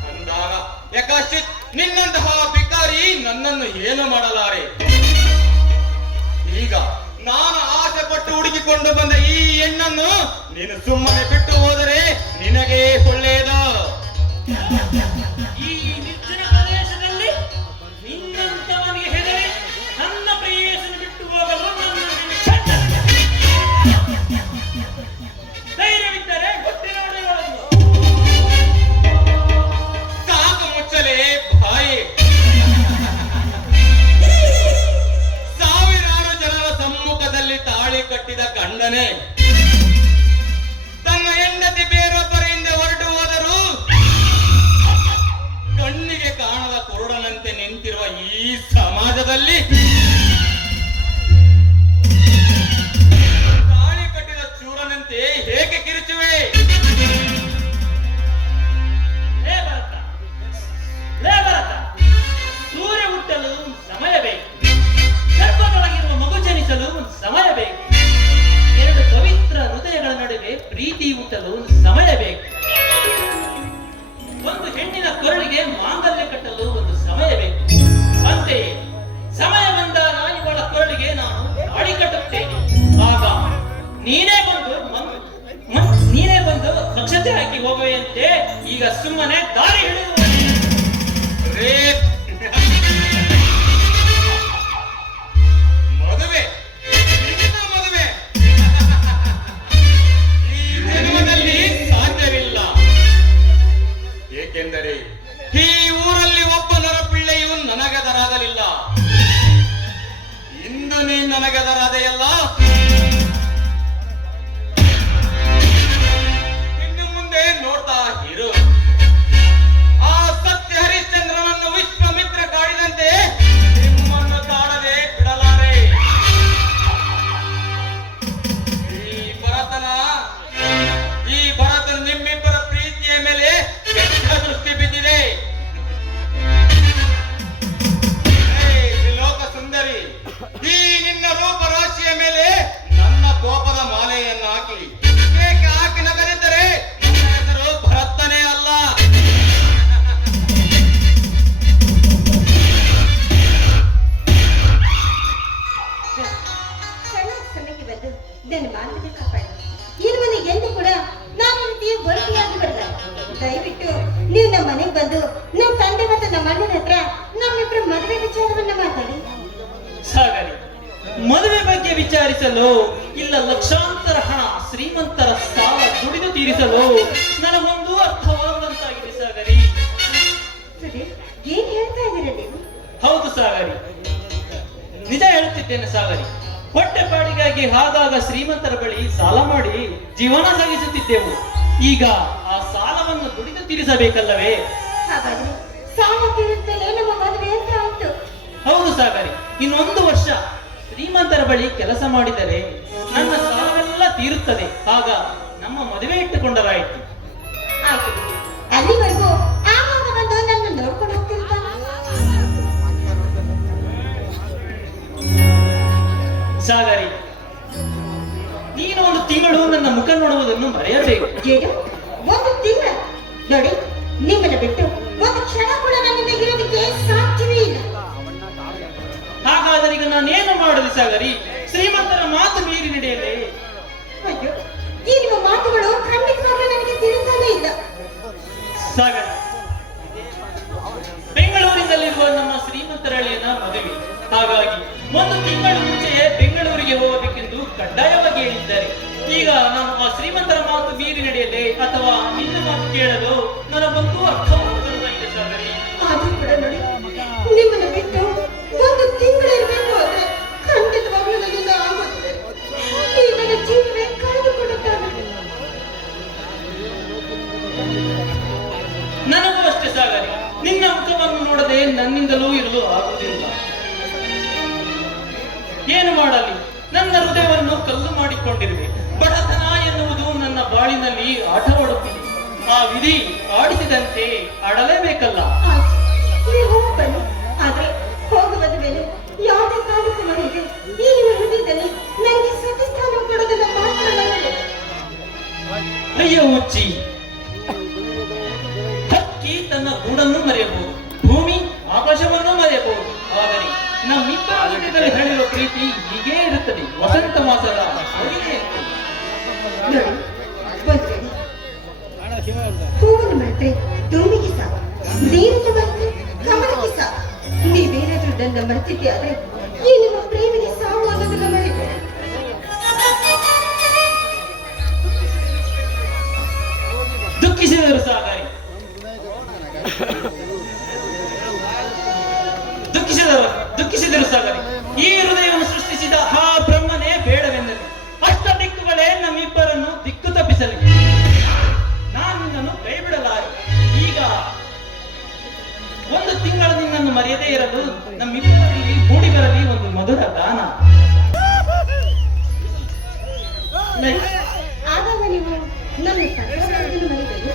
ಅಂದಾಗ ಯಕಾಶಿತ್ ನಿನ್ನಂತಹ ಭಿಕಾರಿ ನನ್ನನ್ನು ಏನು ಮಾಡಲಾರೆ. ಈಗ ನಾನು ಆಸೆ ಪಟ್ಟು ಹುಡುಕಿಕೊಂಡು ಬಂದ ಈ ಹೆಣ್ಣನ್ನು ನೀನು ಸುಮ್ಮನೆ ಬಿಟ್ಟು ಹೋದರೆ ನಿನಗೆ ಒಳ್ಳೆಯದು. ಈ ನಿರ್ಜನ ಪ್ರದೇಶದಲ್ಲಿ ನಿನ್ನಂತವನಿಗೆ ಹೆದರಿ ನನ್ನ ಪ್ರೇಯಸನ್ನು ಬಿಟ್ಟು ಹೋಗಲು ನನ್ನನ್ನು ಧೈರ್ಯವಿದ್ದರೆ ಗೊತ್ತಿರೋ ಸಾಕು ಮುಚ್ಚಲೇ ಬಾಯಿ. ಸಾವಿರಾರು ಜನರ ಸಮ್ಮುಖದಲ್ಲಿ ತಾಳಿ ಕಟ್ಟಿದ ಗಂಡನೇ ತನ್ನ ಹೆಂಡತಿ ಬೇರೊಬ್ಬರಿಂದ ಹೊರಟು ಹೋದರೂ ಕಣ್ಣಿಗೆ ಕಾಣದ ಕುರುಡನಂತೆ ನಿಂತಿರುವ ಈ ಸಮಾಜದಲ್ಲಿ ತಾಳಿ ಕಟ್ಟಿದ ಚೂರನಂತೆ ಹೇಗೆ ಕಿರುಚುವೆ? ಹೇ ಭರತ, ಸೂರ್ಯ ಹುಟ್ಟಲು ಸಮಯ ಬೇಕು, ಗರ್ಭದೊಳಗಿರುವ ಮಗು ಜನಿಸಲು ಒಂದು ಸಮಯ ಬೇಕು, ಎರಡು ಪವಿತ್ರ ಹೃದಯಗಳ ನಡುವೆ ಪ್ರೀತಿ ಹುಟ್ಟಲು ಒಂದು ಸಮಯ ಬೇಕು, ಒಂದು ಹೆಣ್ಣಿನ ಕೊರಳಿಗೆ ಮಾಂಗಲ್ಯ ಕಟ್ಟಲು ಒಂದು ಸಮಯ ಬೇಕು. ಅಂತೆಯೇ ಸಮಯ ಬಂದಾಗ ಇವಳ ಕೊರಳಿಗೆ ನಾನು ತಾಳಿ ಕಟ್ಟುತ್ತೇನೆ. ಆಗ ನೀನೇ ಬಂದು ನಕ್ಷತ್ರ ಹಾಕಿ ಹೋಗುವೆಯಂತೆ. ಈಗ ಸುಮ್ಮನೆ ದಾರಿ ಹಿಡಿದು ಮದುವೆ ನಿನ್ನ ಮದುವೆ ಈ ಜನ್ಮದಲ್ಲಿ ಸಾಧ್ಯವಿಲ್ಲ. ಏಕೆಂದರೆ ಈ ಊರಲ್ಲಿ ಒಬ್ಬ ನರಪಿಳ್ಳೆಯು ನನಗೆದರಾಗಲಿಲ್ಲ. ಇಂದು ನೀ ನನಗೆದರಾದೆಯಲ್ಲ, ಇನ್ನು ಮುಂದೆ ನೋಡ್ತಾ ಇರು. ಆ ಸತ್ಯ ಹರಿಶ್ಚಂದ್ರನನ್ನು ವಿಶ್ವಾಮಿತ್ರ ಕಾಡಿದಂತೆ ನಿಮ್ಮನ್ನು ಕಾಡದೆ ಬಿಡಲಾರೆ. ಈ ಭರತನ ನಿಮ್ಮಿಬ್ಬರ ಪ್ರೀತಿಯ ಮೇಲೆ ಕೆಟ್ಟ ದೃಷ್ಟಿ ಬಿದ್ದಿದೆ. ಲೋಕ ಸುಂದರಿ, ಈ ನಿನ್ನ ರೂಪರಾಶಿಯ ಮೇಲೆ ನನ್ನ ಕೋಪದ ಮಾಲೆಯನ್ನು ಹಾಕಿ ಏಕೆ ಹಾಕಿ ನಗರಿದ್ದರೆ ನನ್ನ ಹೆಸರು ಭರತನೇ ಅಲ್ಲ. ಸಣ್ಣ ಸಮಯಕ್ಕೆ ಬಂದು ನನ್ನ ಮಾನವತೆ ಕಾಪಾಡಿ. ಇನ್ನು ಮುಂದೆ ಎಂದು ಕೂಡ ನಾನು ರೀತಿಯ ಒರಟಿಯಾಗಿ ಬರಲ್ಲ. ದಯವಿಟ್ಟು ನೀವು ನಮ್ಮ ಮನೆಗೆ ಬಂದು ನಮ್ಮ ತಂದೆ ಮತ್ತು ನಮ್ಮ ಅಣ್ಣನ ಹತ್ರ ನಮ್ಮಿಬ್ಬರ ಮದುವೆ ವಿಚಾರವನ್ನ ಮಾತಾಡಿ. ಸಾಗರಿ, ಮದುವೆ ಬಗ್ಗೆ ವಿಚಾರಿಸಲು ಇಲ್ಲ ಲಕ್ಷಾಂತರ ಹಣ ಶ್ರೀಮಂತರ ಸಾಲ ದುಡಿದು ತೀರಿಸಲು ನನಗೊಂದು ಅರ್ಥವಾದಂತಾಗಿದೆ ಸಾಗರಿ. ಸುಧೀರ್, ಏನ್ ಹೇಳ್ತಾ ಇದ್ದೀರಾ ನೀವು? ಹೌದು ಸಾಗರಿ, ನಿಜ ಹೇಳುತ್ತಿದ್ದೇನೆ ಸಾಗರಿ. ಹೊಟ್ಟೆಪಾಡಿಗಾಗಿ ಆಗಾಗ ಶ್ರೀಮಂತರ ಬಳಿ ಸಾಲ ಮಾಡಿ ಜೀವನ ಸಾಗಿಸುತ್ತಿದ್ದೆವು. ಈಗ ಆ ಸಾಲವನ್ನು ದುಡಿದು ತೀರಿಸಬೇಕಲ್ಲವೇ? ಹಾಗಾದ್ರೆ ಸಾಲ ತೀರಿಸಲೇ ನಮ್ಮ ಮದುವೆ ಅಂತ ಆಯ್ತು. ಹೌದು ಸಾಗರಿ, ಇನ್ನೊಂದು ವರ್ಷ ಶ್ರೀಮಂತರ ಬಳಿ ಕೆಲಸ ಮಾಡಿದರೆ ನನ್ನ ಸಾಲವೆಲ್ಲ ತೀರುತ್ತದೆ. ಆಗ ನಮ್ಮ ಮದುವೆ ಇಟ್ಟುಕೊಂಡರಾಯಿತು. ಆಯ್ತು, ಅಲ್ಲಿವರೆಗೂ ಆಗಾಗ ಬಂದು ನನ್ನ ನೋಡ್ಕೊಂಡು ಹೋಗ್ತಿರ್ತಾನೆ. ಸಾಗರಿ, ನೀನು ಒಂದು ತಿಂಗಳು ನನ್ನ ಮುಖ ನೋಡುವುದನ್ನು ಮರೆಯಬೇಕು. ಏನು? ಒಂದು ತಿಂಗಳ ನೋಡಿ, ನಿಮ್ಮನ್ನ ಬಿಟ್ಟು ಒಂದು ಕ್ಷಣ ಕೂಡ ನನ್ನಿಂದ ಇರೋದಕ್ಕೆ ಸಾಧ್ಯವೇ ಇಲ್ಲ. ಹಾಗಾದರೆ ಈಗ ನಾನೇನು ಮಾಡಲಿ ಸಾಗರಿ? ಶ್ರೀಮಂತರ ಮಾತು ಮೀರಿ ನಡೆಯಲೇ? ಅಯ್ಯೋ, ಈ ನಿಮ್ಮ ಮಾತುಗಳು ಖಂಡಿತವಾಗ್ಲೂ ನನಗೆ ತಿಳಿತಾನೇ ಇಲ್ಲ. ಸಾಗರಿ, ಬೆಂಗಳೂರಿನಲ್ಲಿರುವ ನಮ್ಮ ಶ್ರೀಮಂತರಳಿಯನ ಮದುವೆ. ಹಾಗಾಗಿ ಒಂದು ತಿಂಗಳ ಮುಂಚೆಯೇ ಬೆಂಗಳೂರಿಗೆ ಹೋಗಬೇಕೆಂದು ಕಡ್ಡಾಯವಾಗಿ ಹೇಳಿದ್ದಾರೆ. ಈಗ ನಾನು ಆ ಶ್ರೀಮಂತರ ಮಾತು ಮೀರಿ ನಡೆಯಲೇ ಅಥವಾ ನಿನ್ನ ಮಾತು ಕೇಳಲು ನನಗೊಂದು ಅರ್ಥವಾಗುವುದಿಲ್ಲ ಸಾಗರಿ. ಆದ್ರೂ ಕೂಡ ನೋಡಿ, ನಿಮ್ಮನ್ನ ಬಿಟ್ಟು ಒಂದು ತಿಂಗಳು ಇರಬೇಕು ಅಂದ್ರೆ ಖಂಡಿತವಾಗ್ಲೂ ನನ್ನಿಂದ ಆಗುತ್ತದೆ. ಈ ನನ್ನ ಜೀವನ ಕಳೆದುಕೊಳ್ಳುತ್ತಾನೆ. ನನಗೂ ಅಷ್ಟೇ ಸಾಗರಿ, ನಿನ್ನ ಮುಖವನ್ನು ನೋಡದೆ ನನ್ನಿಂದಲೂ ಇರಲು ಆಗುವುದಿಲ್ಲ. ಏನು ಮಾಡಲಿ, ನನ್ನ ಹೃದಯವನ್ನು ಕಲ್ಲು ಮಾಡಿಕೊಂಡಿರುವೆ. ಬಡತನ ಎನ್ನುವುದು ನನ್ನ ಬಾಳಿನಲ್ಲಿ ಆಟವಾಡುತ್ತಿದೆ. ಆ ವಿಧಿ ಆಡಿಸಿದಂತೆ ಆಡಲೇಬೇಕಲ್ಲ. ಆಯ್ತು, ನೀವು ಹೋಗಿ ಬನ್ನಿ. ಆದ್ರೆ ಹೋಗುವುದ ಮೇಲೆ ಯಾವುದೇ ಕಾರಣಕ್ಕೂ ಮನೆಗೆ ಈ ನಿಮ್ಮ ಹೃದಯದಲ್ಲಿ ನನಗೆ ಸತಿ ಸ್ಥಾನ ಕೊಡೋದನ್ನ ಮಾತ್ರ ನಾನು ಅಯ್ಯೋ ಹುಚ್ಚಿ, ಹಕ್ಕಿ ತನ್ನ ಗೂಡನ್ನು ಮರೆಯಬಹುದು, ಭೂಮಿ ಆಕಾಶವನ್ನು ಮರೆಯಬಹುದು, ಆದರೆ ನಮ್ಮಿಬ್ಬರ ಮಧ್ಯದಲ್ಲಿ ಹೇಳಿರುವ ಪ್ರೀತಿ ಹೀಗೇ ಇರುತ್ತದೆ. ವಸಂತ ಮಾಸದ ಹಾಗೆಯೇ ಇರುತ್ತದೆ. ನೋಡಿ ಬಂದ್ರೆ ಹೂವನ್ನು ಮರೆತ್ರೆ ದುಂಬಿಗೆ ಸಾಕು, ನೀರನ್ನು ಮರೆತ್ರೆ ಕಮಲಕ್ಕೆ ಸಾಕು. ನೀವೇನಾದ್ರೂ ನನ್ನ ಮರೆತಿದ್ದೆ ಆದ್ರೆ ಈ ನಿಮ್ಮ ಪ್ರೇಮಿಗೆ ಸಾವು ಆಗೋದನ್ನ ಮರಿಬೇಡ. ದುಃಖಿಸಿದರು ಸಾಗರಿ, ದುಃಖಿಸಿದರು ಸಾಗರಿ. ಈ ಹೃದಯವನ್ನು ಸೃಷ್ಟಿಸಿದ ಆ ಬ್ರಹ್ಮನೇ ಬೇಡವೆಂದರೆ ಅಷ್ಟ ದಿಕ್ಕುಗಳೇ ನಮ್ಮಿಬ್ಬರನ್ನು ದಿಕ್ಕು ತಪ್ಪಿಸಲಿ. ನಾನು ನಿನ್ನನ್ನು ಕೈ ಬಿಡಲಾರೆ. ಈಗ ಒಂದು ತಿಂಗಳು ನಿನ್ನನ್ನು ಮರೆಯದೇ ಇರಲು ನಮ್ಮಿಬ್ಬರಲ್ಲಿ ಕೂಡಿ ಬರಲಿ ಒಂದು ಮಧುರ ಗಾನ. ಆವಾಗ ನೀವು ನನ್ನ ಸರ್ವವನ್ನು ಮರಿಬೇಡಿ.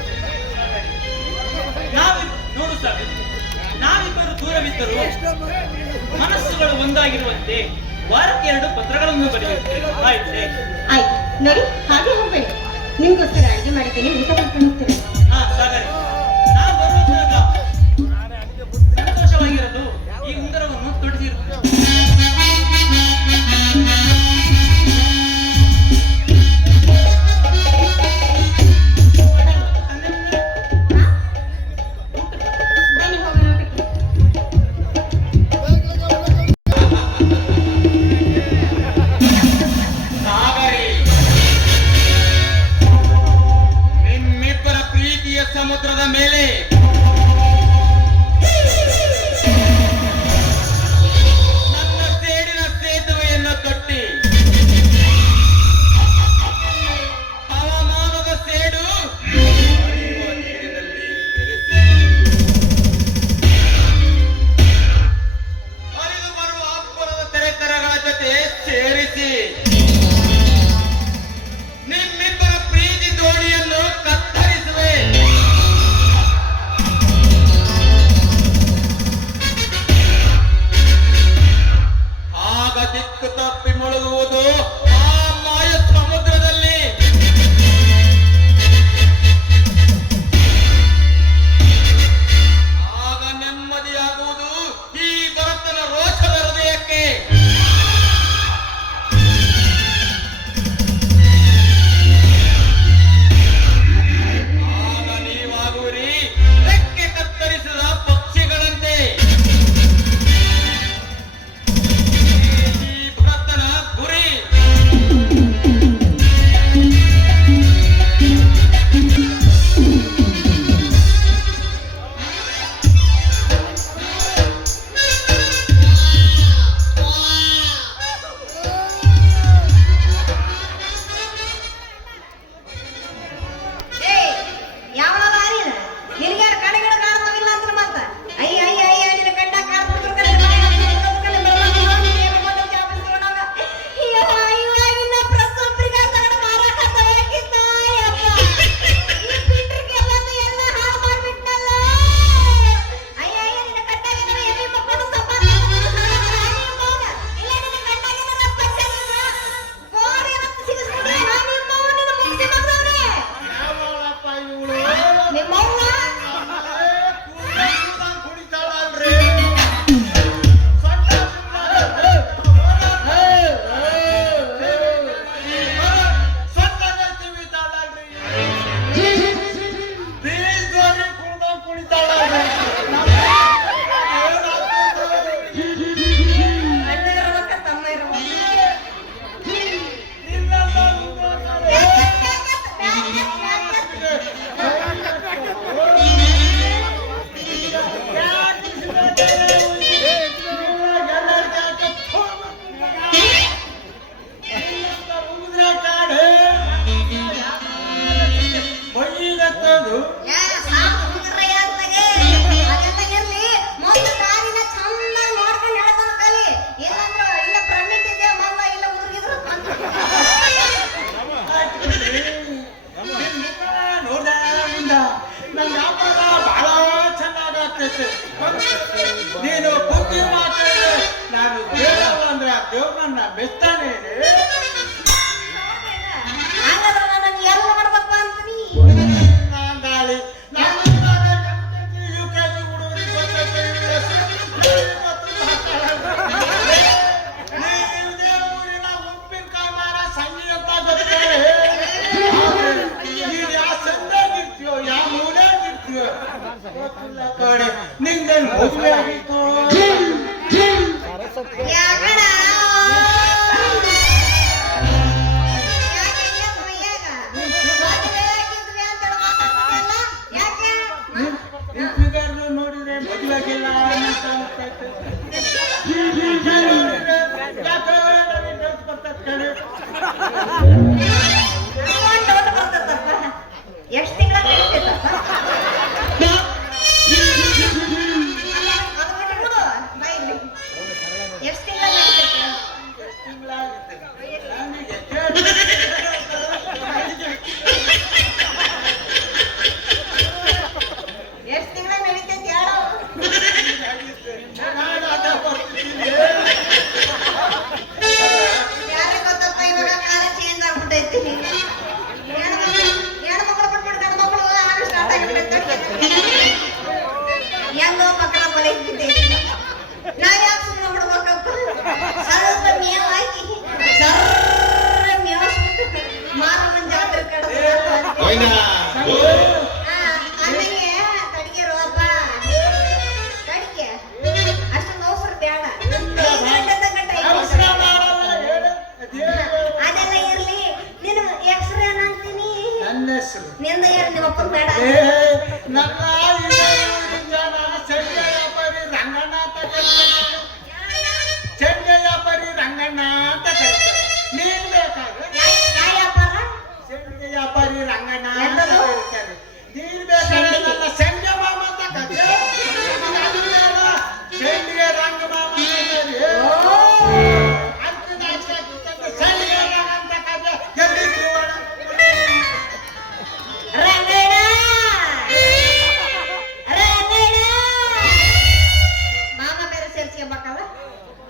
ನೋಡು ಸಾಗರಿ, ನಾವಿಬ್ಬರು ದೂರವಿದ್ದರೂ ಮನಸ್ಸುಗಳು ಒಂದಾಗಿರುವಂತೆ ವಾರಕ್ಕೆ 2 ಪತ್ರಗಳನ್ನು ಬರೆಯುತ್ತೇವೆ. ಆಯ್ತೇ? ಆಯ್ತು ನೋಡಿ, ಹಾಗೆ ಹೋಗ್ಬೇಡಿ. ನಿಮ್ಗೋಸ್ಕರ ಅಡಿಗೆ ಮಾಡಿದ್ದೀನಿ, ಊಟ ಮಾಡ್ಕೊಂಡು ಹೋಗ್ತೇನೆ. ಹಾ ಸಾಗರಿ, ನಾ ಬರುವಾಗ ಸಂತೋಷವಾಗಿರೋದು ಈ ಉಂಗುರವನ್ನು ತೊಡಿಸಿರುತ್ತೇನೆ. ಬನ್ನಿ ಹೋಗೋಣ ಊಟಕ್ಕೆ. ಸಾಗರಿ, ನಿಮ್ಮಿಬ್ಬರ ಪ್ರೀತಿಯ ಸಮುದ್ರದ ಮೇಲೆ ನನ್ನ ಸೇಡಿನ ಸೇತುವೆಯನ್ನು ಕಟ್ಟಿ ಹವಾಮಾನದ ಸೇಡು ಹರಿಯುವ ನೀರಿನಲ್ಲಿ ಬೆರೆಸಿ ಹರಿದು ಬರುವ ಅಬ್ಬರದ ತೆರೆತರಗಳ ಜೊತೆ ಸೇರಿಸಿ ನಿಮ್ಮಿಬ್ಬರ ಪ್ರೀತಿ ದೋಣಿಯನ್ನು ಕತ್ತರಿಸುವೆ. ಆಗ ದಿಕ್ಕು ತಪ್ಪಿ ಮುಳುಗುವುದು ಆ ಮಾಯ ಸಮುದ್ರದಲ್ಲಿ. ಆಗ ನೆಮ್ಮದಿಯಾಗುವುದು ಈ ಭರತನ ರೋಷದ ಹೃದಯಕ್ಕೆ. ಆಗ ನೀವಾಗುವಿರಿ ರೆಕ್ಕೆ ಕತ್ತರಿಸಿದ ಪಕ್ಷಿಗಳಂತೆ. ಈ ಭರತನ ಗುರಿ ನೀನು ಬುದ್ಧಿ ಮಾತಾಡಿದ್ರೆ ನಾನು ದೇವರಲ್ಲ ಅಂದ್ರೆ ಆ ದೇವ್ರನ್ನ ಬೆಸ್ತಾನೆ. ಹಾಗಾದ್ರೆ ನಾನು ಎಲ್ಲ ಮಾಡ್ಬೇಕು ಅಂತ ನೀ ಕಡೆ ನಿಂಗೆ ಮದುವೆ ಆಯಿತು. ಯಾಕಡ? ಯಾಕೆ ಏನ್ ಮೈಯಾಗ? ಮದುವೆ ಆಗಿದ್ವಿ ಅಂತ ಹೇಳಿ ಮಾತಾಡ್ತಿದ್ಯಲ್ಲ? ಯಾಕೆ? ನಿನ್ ಫಿಗರ್ ನೋಡಿದ್ರೆ ಮದುವೆ ಆಗಿಲ್ಲ ಅಂತ ಅನ್ಸ್ತೈತೆ. ನೋಡಿದ್ರೆ ಯಾಕೋ ನನಗೆ ಡೌಟ್ ಬರ್ತೈತೆ ಕಣೆ. ಒಂದ್ ಡೌಟ್ ಬರ್ತೈತಪ್ಪ. ಎಷ್ಟ್ ತಿಂಗಳ ನಡೀತೈತಪ್ಪ? ಅದು ಬಿಟ್ಬಿಡು, ಬಾ ಇಲ್ಲಿ. ಎಷ್ಟ್ ತಿಂಗಳ ನಡೀತೈತೆ? ಎಷ್ಟು ತಿಂಗಳಾಗುತ್ತೆ? ನನಗೆ ಎಷ್ಟ್ ತಿಂಗಳ ನಡೀತೈತೆ ಹೇಳು? ನಾನು ಅದ ಬರ್ತಿದ್ದೀನಿ. ಯಾರಿಗ್ ಗೊತ್ತಪ್ಪ, ಇವಾಗ ಕಾಲ ಚೇಂಜ್ ಆಗ್ಬಿಟ್ಟೈತಿ. ಹೆಣ್ಮಕ್ಳು ಬಿಟ್ಬಿಟ್ಟು ಗಂಡು ಮಕ್ಳು ಆಗ ಸ್ಟಾರ್ಟ್ ಆಗಿಬಿಟ್ಟೈತೆ. ಹೆಂಗೋ ಮಕ್ಕಳ ಬಲೆ ಬಿದ್ದೈತಿ. ನಾ ಯಾಕೆ ಸುಮ್ಮನೆ ಬಿಡ್ಬೇಕಪ್ಪ? ಸ್ವಲ್ಪ ಮೇವ್ ಹಾಕಿ ಸರ್ರ ಮೇವ್ಸ್ಬಿಟ್ಟು ಮಾರಮ್ಮನ್ ಜಾತ್ರೆ ಕಡೆ ಅಲ್ಲಿಗೆ ಕಡಿಗೆ ರೋಪ ಕಡಿಗೆ ಅಷ್ಟು ನೋವ್ಸರ್ ಬೇಡ. 5 ಗಂಟೆ ಅವಸರ ಮಾಡಲ್ಲ ಹೇಳು. ಅದೆಲ್ಲ ಇರ್ಲಿ. ನೀನು ಎಕ್ಸ್ರೇ ಅಂತೀನಿ. ನನ್ನ ಹೆಸರು ನಿಂದ ಯಾರು ನಿಮ್ಮ ಅಪ್ಪನ ಬೇಡ? ನನ್ನ ಜನ ಚೆಂಡ ವ್ಯಾಪಾರಿ ರಂಗಣ್ಣ ಅಂತ ಕರೀತಾರೆ. ಚೆಂಡ ವ್ಯಾಪಾರಿ ರಂಗಣ್ಣ ಅಂತ ಕರೀತಾರೆ. ನೀನ್ ಬೇಕಾದ್ರೆ ಯಾವ ವ್ಯಾಪಾರ? ಚೆಂಡ ವ್ಯಾಪಾರಿ ರಂಗಣ್ಣ ಅಂತ ಎಂತದು? ಕರೀತಾರೆ. ನೀನ್ ಬೇಕಾದ್ರೆ ನನ್ನ ಸಂಜ ಮಾಮ ಅಂತ ಕರೀತಾರೆ. ಚೆಂಡಿಗೆ ರಂಗ ಮಾಮ ಅಂತ ಕರೀತಾರೆ. ಅಂತಿನ ಸಂಜೆ ಅಂತ ಕರೀತಾರೆ. ಎಲ್ಲಿ ಜೀವನ? ರಂಗಣ್ಣ ರಂಗಣ್ಣ ಮಾಮ ಬೇರೆ ಸೇರ್ಸ್ಕೊಬೇಕಲ್ಲ.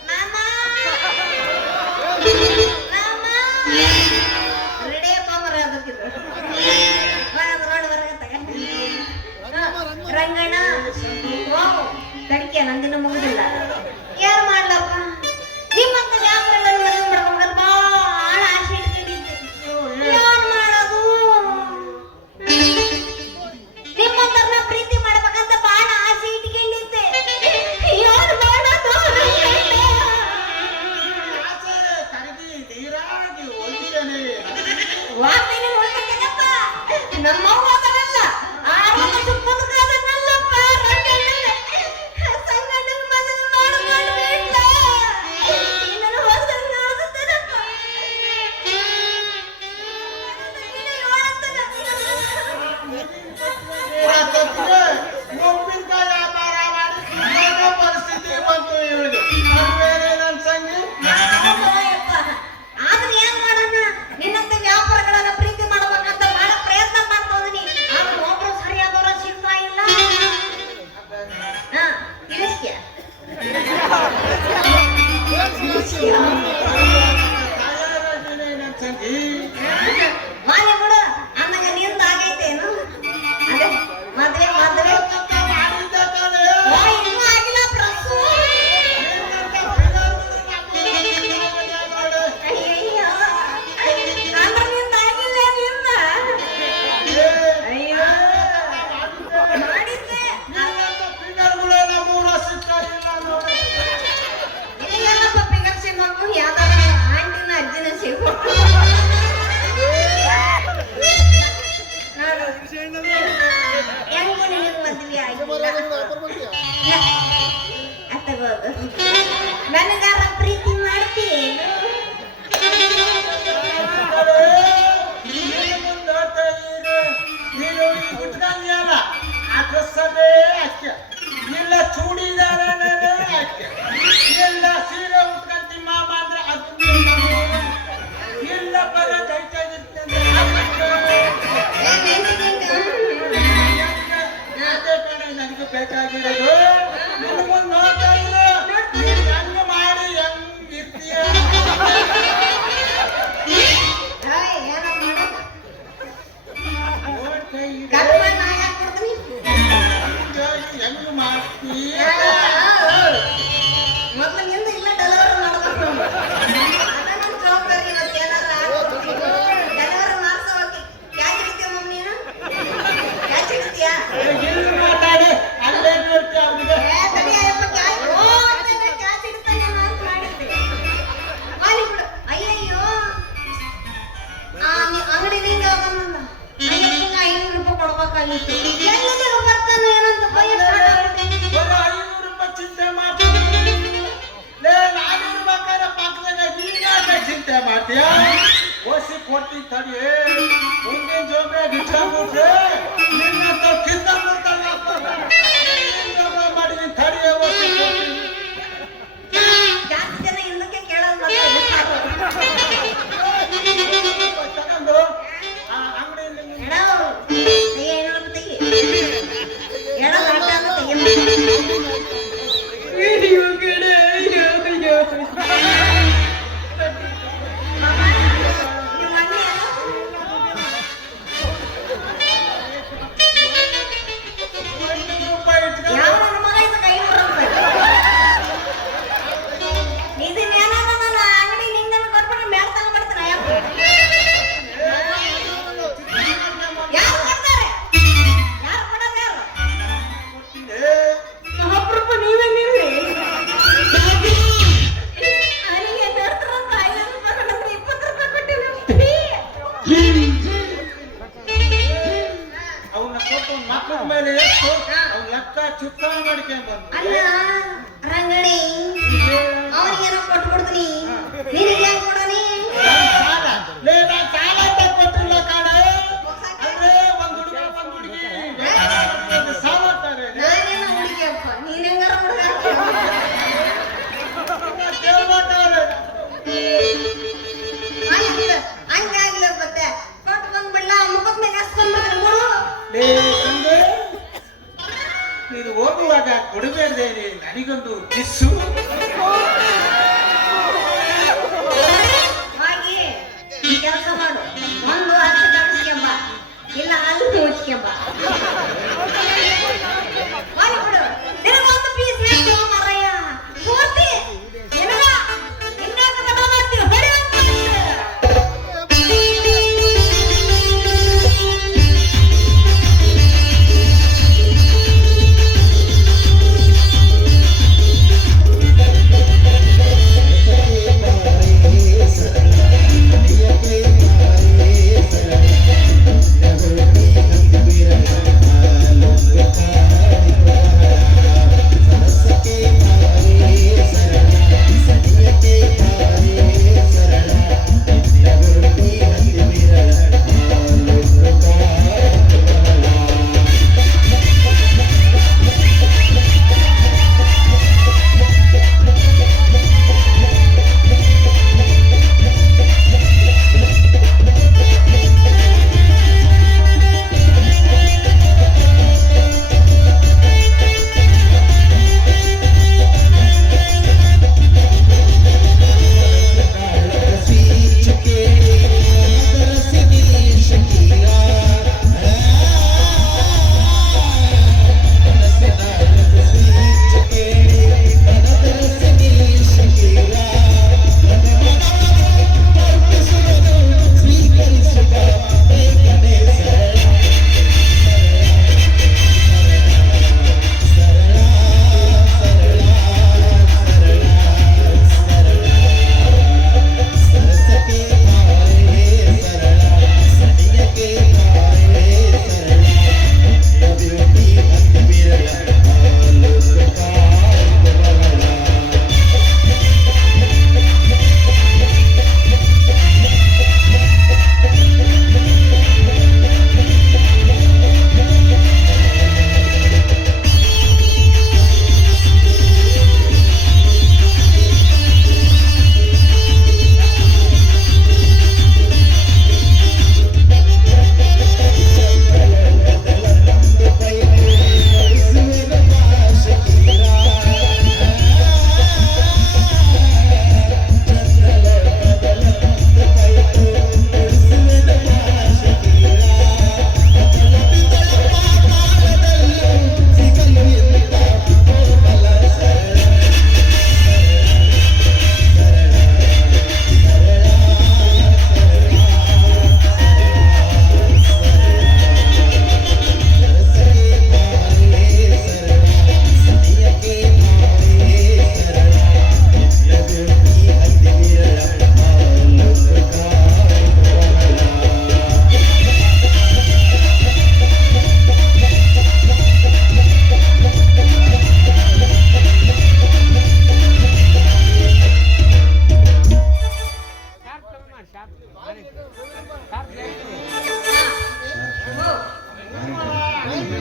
ಮಾಮ ಮಾಮ ರೆಡಿ ಮಾಮರ ಅದಕ್ಕಿದ್ರು ನೋಡಿ ಬರಗತ್ತಾಗ ರಂಗಣ್ಣ ವಾವ್ ತಡಿಕೆ ನಂದಿನ ಮುಗಿದಿಲ್ಲ. ಯಾರು ಮಾಡ್ಲಪ್ಪ? ನಿಮ್ಮಂತ ವ್ಯಾಪಾರಗಳನ್ನು ಮದುವೆ ಮಾಡ್ಕೊಂಡ್ರೆ ಭಾಳ ಆಸೆ ಇಟ್ಕೊಂಡಿದ್ದೆ. ಏನ್ ಮಾಡೋದು? ನಿಮ್ಮಂತರ್ನ ಪ್ರೀತಿ ಮಾಡ್ಬೇಕಂತ ಭಾಳ ಆಸೆ ಇಟ್ಕೊಂಡಿದ್ದೆ. ಏನ್ ಮಾಡೋದು? ಆಸೆ ಕರಗಿ ನೀರಾಗಿ ಒಲ್ದಿದ್ದೇನೆ. ವಾಸನೆ ನೋಡ್ಬೇಕೇನಪ್ಪ? ನಮ್ಮವ್ವ ಅದನ್ನಲ್ಲ, 6 ವರ್ಷ ಬದುಕದನ್ನಲ್ಲಪ್ಪ ರಂಗಣ್ಣನ. ಸಂಗಣ್ಣನ ಮದುವೆ ಮಾಡ್ಕೊಂಡ್ಬಿಟ್ಟ. ನಿನ್ನನ್ನು ಹೊಸದು ನೋಡುತ್ತೇನಪ್ಪ. ನೀನೇ ಯಾಕಂದ್ರೆ ಉಪ್ಪಿನಕಾಯಿ ವ್ಯಾಪಾರ ಮಾಡಿ ನನ್ನ ಪರಿಸ್ಥಿತಿ ಬಂತು ಇವಳಿಗೆ. ಅದು ಬೇರೆ ನನ್ನ ಸಂಗಿ. ನೋಡಪ್ಪ. ಆದ್ರೆ ಏನ್ ಮಾಡೋಣ? ನಿನ್ನಂತ ವ್ಯಾಪಾರಗಳನ್ನ ಪ್ರೀತಿ ಮಾಡ್ಬೇಕಂತ ಬಹಳ ಪ್ರಯತ್ನ ಮಾಡ್ತಾ ಇದೀನಿ. ಆದ್ರೆ ಒಬ್ರು ಸರಿಯಾದವ್ರ ಸಿಗ್ತಾ ಇಲ್ಲ. ಹಾ, ತಿಳಿಸ್ತೀಯ? ತಯಾರಾಗಿದ್ದೀನಿ ನನ್ನ ಸಂಗಿ. ಮಾಲೆ ಬಿಡು. ಅಂದಾಗ ನಿಂದ ಆಗೈತೇನು? ಅದೇ ಮದ್ವೆ ಮದ್ವೆ ಅಂತ ಮಾಡಿದ್ದೆ ತಾನೇ. ಓ, ಇನ್ನೂ ಆಗಿಲ್ಲ ಪ್ರಸು. ನಿನ್ನಂತ ಫಿಗರ್ ಬಿದ್ರೆ ನಾನು ಮಾಡು. ಅಯ್ಯಯ್ಯೋ. ಅಂದ್ರೆ ನಿಂದ ಆಗಿಲ್ಲ ನಿಂದ? ಅಯ್ಯೋ ಮಾಡಿದ್ದೆ. ನಿನ್ನಂತ ಫಿಗರ್ಗಳೇ ನಮ್ಮೂರ ಸಿಗ್ತಾ ಇಲ್ಲ ನೋಡಿ. ಏನಪ್ಪ ಫಿಗರ್ ಸಿಗೋಕು? ಯಾವ್ದಾರ ಆಂಟಿನ ಅಜ್ಜಿನ ಸಿಗೋಕು? ಹೆಂಗು ನಿನಗೆ ಮದ್ವೆ ಆಗಿಲ್ಲ. ಅತ್ತಗೋದು ನನಗಾರ ಪ್ರೀತಿ ಮಾಡ್ತೀಯೇನು? ನೀನು ಮುಂದೆ ಹೋಗ್ತಾ ಇರು. ನೀನು ಈ ಉಟ್ಕೊಂಡಿಯಲ್ಲ, ಆ ಡ್ರೆಸ್ಸನ್ನೇ ಹಾಕ್ಯ. ಇಲ್ಲ ಚೂಡಿದಾರನೇ ಹಾಕ್ಯ. ಇಲ್ಲ ಸೀರೆ ಉಟ್ಕೊಂತಿ ಮಾಮ ಅಂದ್ರೆ ಅದು ಇಲ್ಲ ಬರ ಕೈತಾಗಿರ್ತೇನೆ. ಅದೇ ಕಡೆ ನನಗೆ ಬೇಕಾಗಿರೋದು. ನಿನ್ನ ಮುಂದೆ ನೋಡ್ತಾ ಇರು. ನೀನು ಹೆಂಗ್ ಮಾಡಿ ಹೆಂಗ್ ಇರ್ತೀಯ? ಏನೋ ಮಾಡೋದು? ನೋಡ್ತಾ ಇರು. ಕರ್ಮ ನಾ ಯಾಕ್ ಕೊಡ್ತೀನಿ? ಹೆಂಗ್ ಮಾಡ್ತೀಯ? ಮೊದ್ಲು ನಿಂದ ಇಲ್ಲ ಡೆಲಿವರಿ ಮಾಡ್ಬೇಕು. ಅದ ನನ್ ಜವಾಬ್ದಾರಿ. ಇವತ್ತು ಏನಾರ ಡೆಲಿವರಿ ಮಾಡ್ಸೋ ಹೋಗಿ ಕ್ಯಾಚ್ ಹಿಡಿತೀಯ ಮಮ್ಮಿ ನೀನು? ಕ್ಯಾಚ್ ಹಿಡಿತೀಯಾ? ಇಲ್ಲಿ ಮಾತಾಡಿ ಅಲ್ಲೇ ಬೇಕಾಗಿತ್ತು. ಎಲ್ಲಿಗೆ ಬರ್ತಾನೋ ಏನಂತ ಭಯ start ಆಗ್ಬಿಟ್ಟಿದೆ. ಬರೋ 500 ರೂಪಾಯಿ ಚಿಂತೆ ಮಾಡ್ತೀನಿ. ಲೇ, ನಾನಿರ್ಬೇಕಾದ್ರೆ ಪಕ್ಕದಾಗ ನೀನಾಗ ಚಿಂತೆ ಮಾಡ್ತೀಯ? ಓಸಿ ಕೊಡ್ತೀನಿ ತಡಿ. ಮುಂದಿನ ಜೋಬ್ಯಾಗ ಇಟ್ಕೊಂಡ್ಬಿಟ್ರೆ ನಿನ್ನ ಕಿತ್ತಂಬಿಡ್ತಲ್ಲ. ಜೋಬ್ಯಾಗ ಮಾಡಿದೀನಿ ತಡಿ, ಓಸಿ ಕೊಡ್ತೀನಿ. ಜಾಸ್ತಿ ಜನ ಹಿಂದಕ್ಕೆ ಕೇಳೋದು ಮಾತ್ರ ತಗೊಂಡು ಆ ಅಂಗಡಿಯಲ್ಲಿ ರೂಪಾಯಿ ಇಟ್ಕೊಂಡು ಅವನ್ನ ಕೊಟ್ಟು ಮಕ್ಕಳ ಮೇಲೆ ಎಷ್ಟು ಅವ್ನ ಲೆಕ್ಕ ಚುಕ್ಕ ಮಾಡ್ಕೊಂಡ್ ಬಂದು ಅಲ್ಲ ರಂಗಡಿ ಅವನಿಗೇನೋ ಕೊಟ್ಬಿಡ್ತೀನಿ ನಿನಗೆ ಹೆಂಗ್ ಕೊಡೋನಿ ಸಾಲ ಲೇ, ನಾನ್ ಸಾಲ ಅಂತ ಕೊಟ್ಟಿಲ್ಲ ಕಾಣ. ಅಂದ್ರೆ ಒಂದ್ ಹುಡುಗ ಒಂದ್ ಹುಡುಗಿ ಸಾಲ ಅಂತಾರೆ. ನಾನೇನ ಹುಡುಗಿಯಪ್ಪ ನೀನ್ ಹೆಂಗಾರ ಹುಡುಗ ಕೇಳ್ಬೇಕಾದ್ರೆ ಹಂಗಾಗ್ಲಿ ಮತ್ತೆ ಕೊಟ್ಟು ಬಂದ್ಬಿಡ್ಲ ಮುಖದ ಮೇಲೆ ಹಸ್ಕೊಂಡ್ಬಿಡ್ತೀನಿ ಬಿಡು ಲೇ ಸಂಗು, ನೀನು ಹೋಗುವಾಗ ಕೊಡಬೇಡ್ದೆ ನನಗೊಂದು ಕಿಸ್ಸು. ಹೋಗಿ ಈ ಕೆಲಸ ಮಾಡು ಒಂದು ಹತ್ತು ಕಳಿಸ್ಕೊಂಬ ಇಲ್ಲ ಅಲ್ಲಿ ಮುಚ್ಕೊಂಬ ಮಾಡಿಬಿಡು ನಿನಗೊಂದು ಪೀಸ್ ಬೇಕು ಮರಯ್ಯ ಪೂರ್ತಿ ನಿನಗ ಇನ್ಯಾಕ ತಡ ಮಾಡ್ತೀವಿ ಹೊಡಿ ಅಂತ ಈ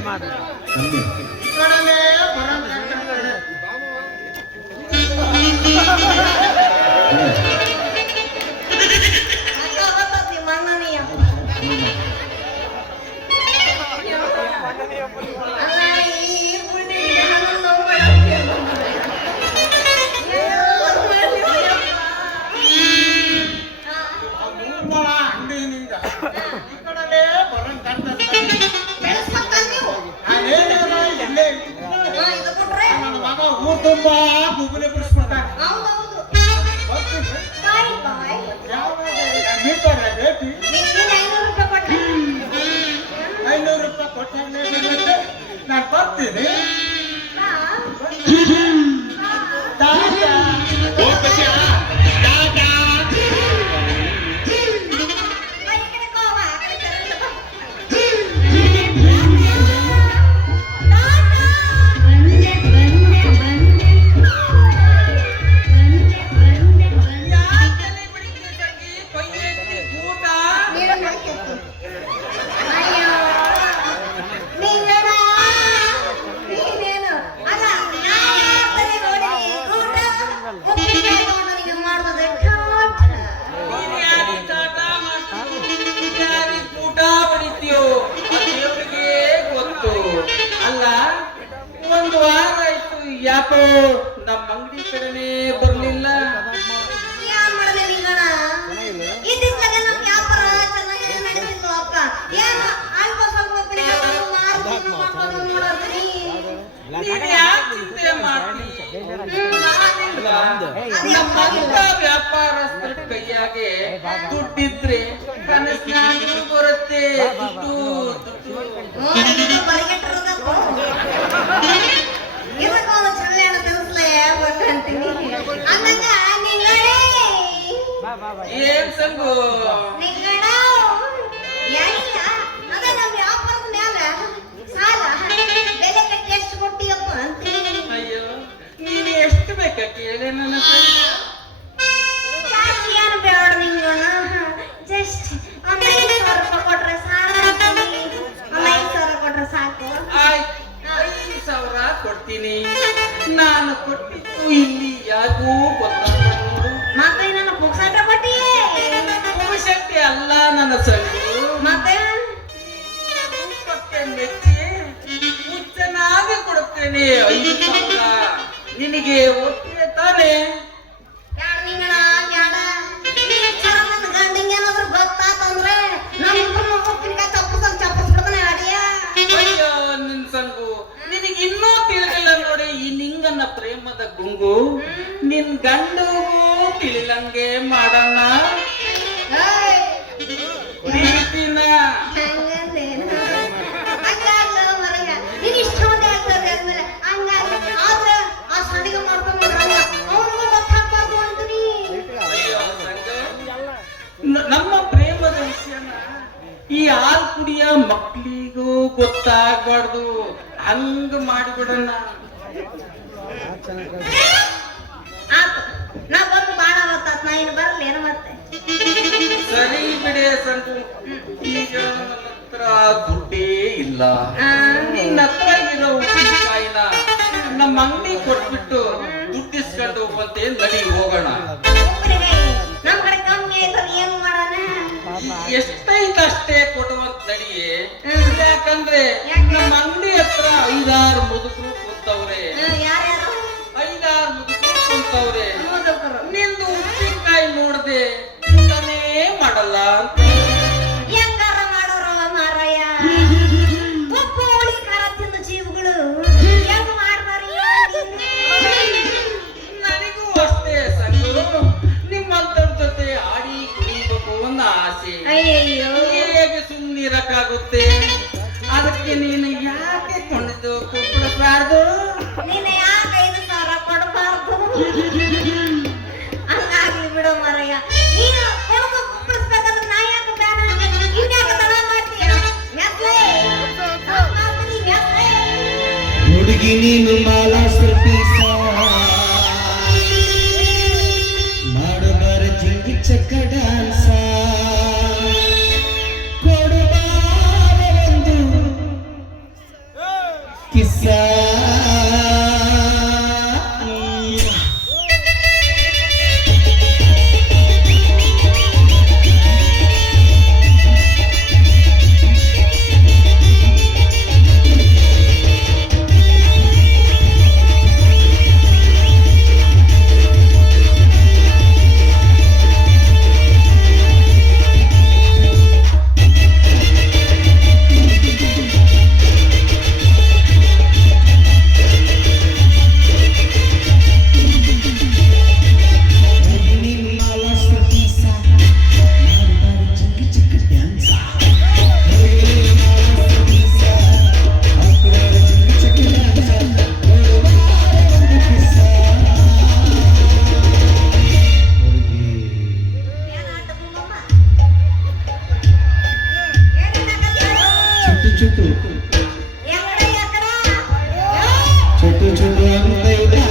ಕಡೆನೇ ಬರಂದ್ರೆ ನಿಮ್ಮ ಅಣ್ಣನಿಯ ಅಲ್ಲ ಈ ಗುಂಡಿ ಹಣ್ಣು ಆ ಮೂರ್ ಮೊಳ ಅಂಗಡಿನಿಂದ ಈ ಕಡೆನೇ ಬರಂಗ್ ಕಾಣ್ತದೆ. ಬೆಳೆಸ್ಬೇಕಲ್ಲ ನೀವು ನಾನೇನಾರ ಇಲ್ಲೇ ಇದು ಕೊಟ್ರೆ ನನ್ನ ಮಗ ಊರ್ ತುಂಬಾ ಗುಬ್ಬನೆ ಬಿಡಿಸ್ಬಿಡ್ತಾನೆ. ಹೌದೌದು ಬರ್ತೀನಿ. ಬಾಯ್ ಬಾಯ್ ಯಾವಾಗ ಮೀಟರ್ ಬೇಟಿ ನಿಮ್ಗೆ 500 ರೂಪಾಯಿ ಕೊಟ್ರೆ 500 ರೂಪಾಯಿ ಕೊಟ್ಟಾಗಲೇ ಬರುತ್ತೆ. ನಾನು ಬರ್ತೀನಿ. ಬಾ. ಟಾಟಾ. ಹೋಗ್ಬತ್ತೀಯಾ? ಟಾಟಾ. ಬಾ, ಈ ಕಡೆ ಹೋಗು, ಆ ಕಡೆ ತಿರುಗು ಬಾ. ಯಾಕಲೆ ಬಿಡಿಕೆ ತಂಗಿ ಕೊಯ್ಯಕ್ಕೆ ಊಟ ನೀನು ಮಾಡ್ಕೊತ್ತು. ಅಯ್ಯೋ, ನೀನೇನ? ನೀನೇನು? ಅಲ್ಲ, ನಾನೇ ನೋಡಿದೆ. ಊಟ, ಉಪ್ಪಿನಕಾಯಿ ತಗೊಂಡು ಮಾಡ್ಬೋದು ಠಾಠ. ನೀನ್ ಯಾರಿಗ್ ಟಾಟ ಮಾಡ್ತೀಯೋ, ಯಾರಿಗ್ ಊಟ ಬಡಿತೀಯೋ ಆ ದೇವ್ರಿಗೆ ಗೊತ್ತು. ಅಲ್ಲ ಒಂದು ವಾರ ಆಯ್ತು ಯಾಕೋ ನಮ್ಮ ಅಂಗಡಿ ಕಡೆನೇ ಬರ್ಲಿಲ್ಲ. ಯಾನ್ ಮಾಡಿದೆ ನೀಗಣ? ಇದ್ದಿದ್ದಾಗ ನಮ್ ವ್ಯಾಪಾರ ಚೆನ್ನಾಗಿ ನಡೀತಿತ್ತು ಅಪ್ಪ. ಏನು ಅಲ್ಪ ಸ್ವಲ್ಪ ಉಪ್ಪಿನಕಾಯಿ ತಗೊಂಡು ಮಾರ್ತೀನಿ, ಮಕ್ಕಳನ್ನ ನೋಡೋದ್ರಿ. ನೀನ್ ಯಾಕೆ ಚಿಂತೆ ಮಾಡ್ತಿ? ನಾನಿಲ್ವಾ? ನಮ್ಮಂತ ವ್ಯಾಪಾರಸ್ಥರ ಕೈಯಾಗೆ ದುಡ್ಡಿದ್ರೆ ಕನಸಿನಾದ್ರೂ ಬರುತ್ತೆ ದುಡ್ಡು ದುಡ್ಡು. ಇದು ಬರಿಗೆಟ್ಟಿರೋದಪ್ಪ. ಇದಕ್ಕೊಂದು ಚಲ್ಲೆಣ್ಣ ತಿನ್ಸ್ಲೇ ಬೇಕಂತೀನಿ. ಅಂದಂಗ ನಿಂಗಡೆ ಏನ್ ಸಂಗು ನಿಂಗಡ ಏನಿಲ್ಲ, ಅದ ನಮ್ ವ್ಯಾಪಾರದ ಮ್ಯಾಲ ಸಾಲ ಬೆಲೆ ಕಟ್ಟಿ ಎಷ್ಟು ಕೊಟ್ಟಿಯಪ್ಪ ಅಂತೀನಿ. ಅಯ್ಯೋ ನೀನು ಎಷ್ಟು ಬೇಕಾ ಕೇಳಿ ನನ್ನ ಸಂಗು? ಜಾಸ್ತಿ ಏನು ಬೇಡ ನಿಂಗಣ, ಜಸ್ಟ್ ಒಂದು 5,000 ರೂಪಾಯಿ ಕೊಟ್ರೆ ಸಾಕು ಅಂತೀನಿ. ಒಂದು 5,000 ಕೊಟ್ರೆ ಸಾಕು. ಆಯ್ತು 5,000 ಕೊಡ್ತೀನಿ. ನಾನು ಕೊಟ್ಟಿದ್ದು ಇಲ್ಲಿ ಯಾಕೂ ಗೊತ್ತಾಗ್ತದೆ. ಮತ್ತೆ ನನ್ನ ಪುಕ್ಸಾಟ ಕೊಟ್ಟಿಯೇ ಶಕ್ತಿ ಅಲ್ಲ ನನ್ನ ಸಂಗು. ಮತ್ತೆ ರೂಪಕ್ಕೆ ಮೆಚ್ಚಿ ಹುಚ್ಚನಾಗಿ ಕೊಡುತ್ತೇನೆ 5,000. ನಿನಗೆ ಒಪ್ಪಿಗೆ ತಾನೆ? ಯಾರು ನಿಂಗಣ ಬ್ಯಾಡ. ಈ ವಿಚಾರ ನನ್ನ ಗಂಡಿಗೆ ಏನಾದ್ರು ಗೊತ್ತಾತಂದ್ರೆ ನಮ್ಮಿಬ್ರು ಉಪ್ಪಿನಕಾಯಿ ಚಪ್ಪರ್ಸ್ಬಿಡ್ತಾನೆ ಅಡಿಯ. ಅಯ್ಯೋ ನಿನ್ ಸಂಗು ನಿನಗೆ ಇನ್ನೂ ತಿಳಿದಿಲ್ಲ ನೋಡಿ ಈ ನಿಂಗನ್ನ ಪ್ರೇಮದ ಗುಂಗು. ನಿನ್ ಗಂಡುಗೂ ತಿಳಿಲಂಗೆ ಮಾಡೋಣ ಏಯ್, ಪ್ರೀತಿನ. ಹಂಗಂದೇನು? ಹಂಗಲ್ಲ ಮರಯ್ಯ, ನೀನ್ ಇಷ್ಟ ಒಂದೇ ಆಗ್ತದೆ ಅಂದ್ಮೇಲೆ ಹಂಗಲ್ಲ. ಆದ್ರೆ ಆ ಸಡಿಗೆ ಮಾಡ್ಕೊಂಡು ಅವ್ನಿಗೂ ಗೊತ್ತಾಗ್ಬಾರ್ದು ಅಂತೀನಿ. ಅಯ್ಯೋ ಸಂಗು, ನಮ್ಮ ಪ್ರೇಮದ ವಿಷಯನ ಈ ಹಾಲು ಕುಡಿಯ ಮಕ್ಳಿಗೂ ಗೊತ್ತಾಗ್ಬಾರ್ದು. ಹಂಗ ಮಾಡಿಬಿಡೋಣ. ಆತು, ನಾ ಬಂದು ಬಾಳ ಅವತ್ತಾತ್, ನಾ ಇನ್ನು ಬರ್ಲಿ ಏನು ಮತ್ತೆ. ಸರಿ ಬಿಡೆ ಸಂಗು, ಈಗ ನನ್ನ ಹತ್ರ ದುಡ್ಡೇ ಇಲ್ಲ. ನಿನ್ನ ಹತ್ರ ಇರೋ ಉಪ್ಪಿನಕಾಯಿನ ನಮ್ಮ ಅಂಗಡಿ ಕೊಟ್ಬಿಟ್ಟು ದುಡ್ಡಿಸ್ಕೊಂಡು ಹೋಗ್ಬಂತೆ ನಡಿ ಹೋಗೋಣ. ಉಪ್ಪಿನಕಾಯಿ ನಮ್ ಕಡೆ ಕಮ್ಮಿ ಆಯ್ತದ, ಏನು ಮಾಡೋಣ? ಎಷ್ಟೈತೆ ಅಷ್ಟೇ ಕೊಡುವಂತ ನಡಿಯೇ. ಹ್ಮ್. ಯಾಕಂದ್ರೆ ಯಾಕೆ? ನಮ್ಮ ಅಂಗಡಿ ಹತ್ರ 5-6 ಮುದುಕರು ಕೂತವ್ರೆ. ಯಾರ್ಯಾರು 5-6 ಮುದುಕರು ಕೂತವ್ರೆ. ಮುದುಕರು ನಿಂದು ಉಪ್ಪಿನಕಾಯಿ ನೋಡ್ದೆ ಊಟನೇ ಮಾಡಲ್ಲ ಅಂತ. ಹೆಂಗಾರ ಮಾಡೋರು ಮಾರಾಯ. ಉಪ್ಪು ಹುಳಿ ಖಾರ ತಿಂದು ಜೀವಗಳು ಹೆಂಗ್ ಮಾಡ್ಬಾರಿ? ನನಗೂ ಅಷ್ಟೇ ಸಂಗು, ನಿಮ್ಮಂತರ ಜೊತೆ ಆಡಿ ಕುಡಿಬೇಕು ಅನ್ನೋ ಆಸೆ. ಅಯ್ಯಯ್ಯೋ, ಹೇಗೆ ಸುಮ್ಮನಿರಕ್ಕಾಗುತ್ತೆ? ಅದಕ್ಕೆ ನೀನು ಯಾಕೆ ಕೊಂಡಿದ್ದು ಕುಪ್ಪಳಿಸ್ಬಾರ್ದು? ನೀನು ಯಾಕೆ 5,000 ಕೊಡಬಾರ್ದು? ಹಂಗಾಗ್ಲಿ ಬಿಡು ಮಾರಾಯ. ನೀನು ಕೊಡಗು ಕುಪ್ಪಳಿಸ್ಬೇಕಂದ್ರೆ ನಾ ಯಾಕೆ ಬೇಡ? ಇನ್ಯಾಕೆ ತಡ ಮಾಡ್ತೀಯ? ಮೆತ್ಲೆ ಮಾಡ್ತೀನಿ, ಮೆತ್ಲೆ. ಹುಡುಗಿ ನೀನು ಮಾಲಾಸ್ತ್ರ ಪೀಸ ಮಾಡಬಾರ ಜಿಂಗಿ ಚಕ್ಕ ಡ್ಯಾನ್ಸ ಕೊಡುಬಾರ ಒಂದು ಚುಟ್ಟು ಚುಟ್ಟು ಚುಟ್ಟು ಅಂತ ಇದೆ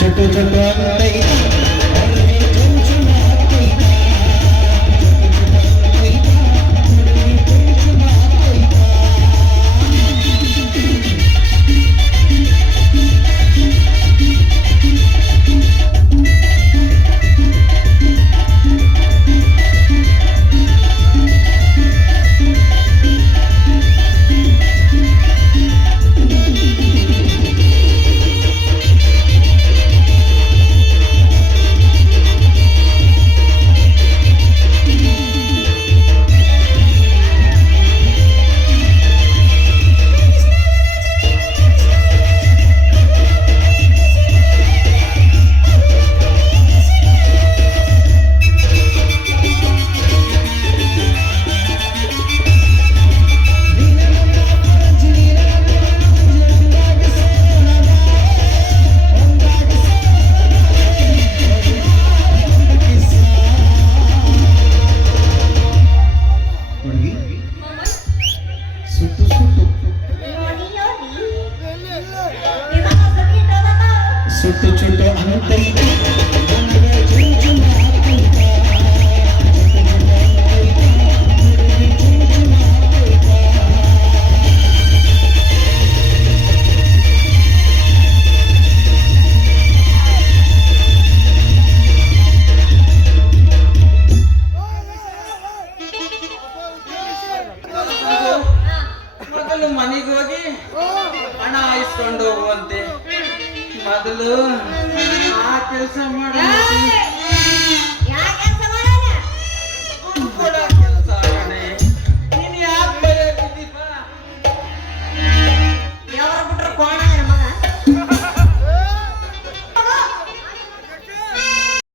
ಚುಟ್ಟು ಚುಟ್ಟು ಅಂತ ಇದೆ ಸುಟ್ಟು ಸುಟ್ಟು ಸುಟ್ಟು ಚುಟ್ಟು ಅಂತ ಇದೆ ಮೊದಲು ಮನೆಗೆ ಹೋಗಿ ಹಣ ಇಸ್ಕೊಂಡು ಹೋಗುವಂತೆ ಮೊದಲು ಆ ಕೆಲಸ ಮಾಡಿ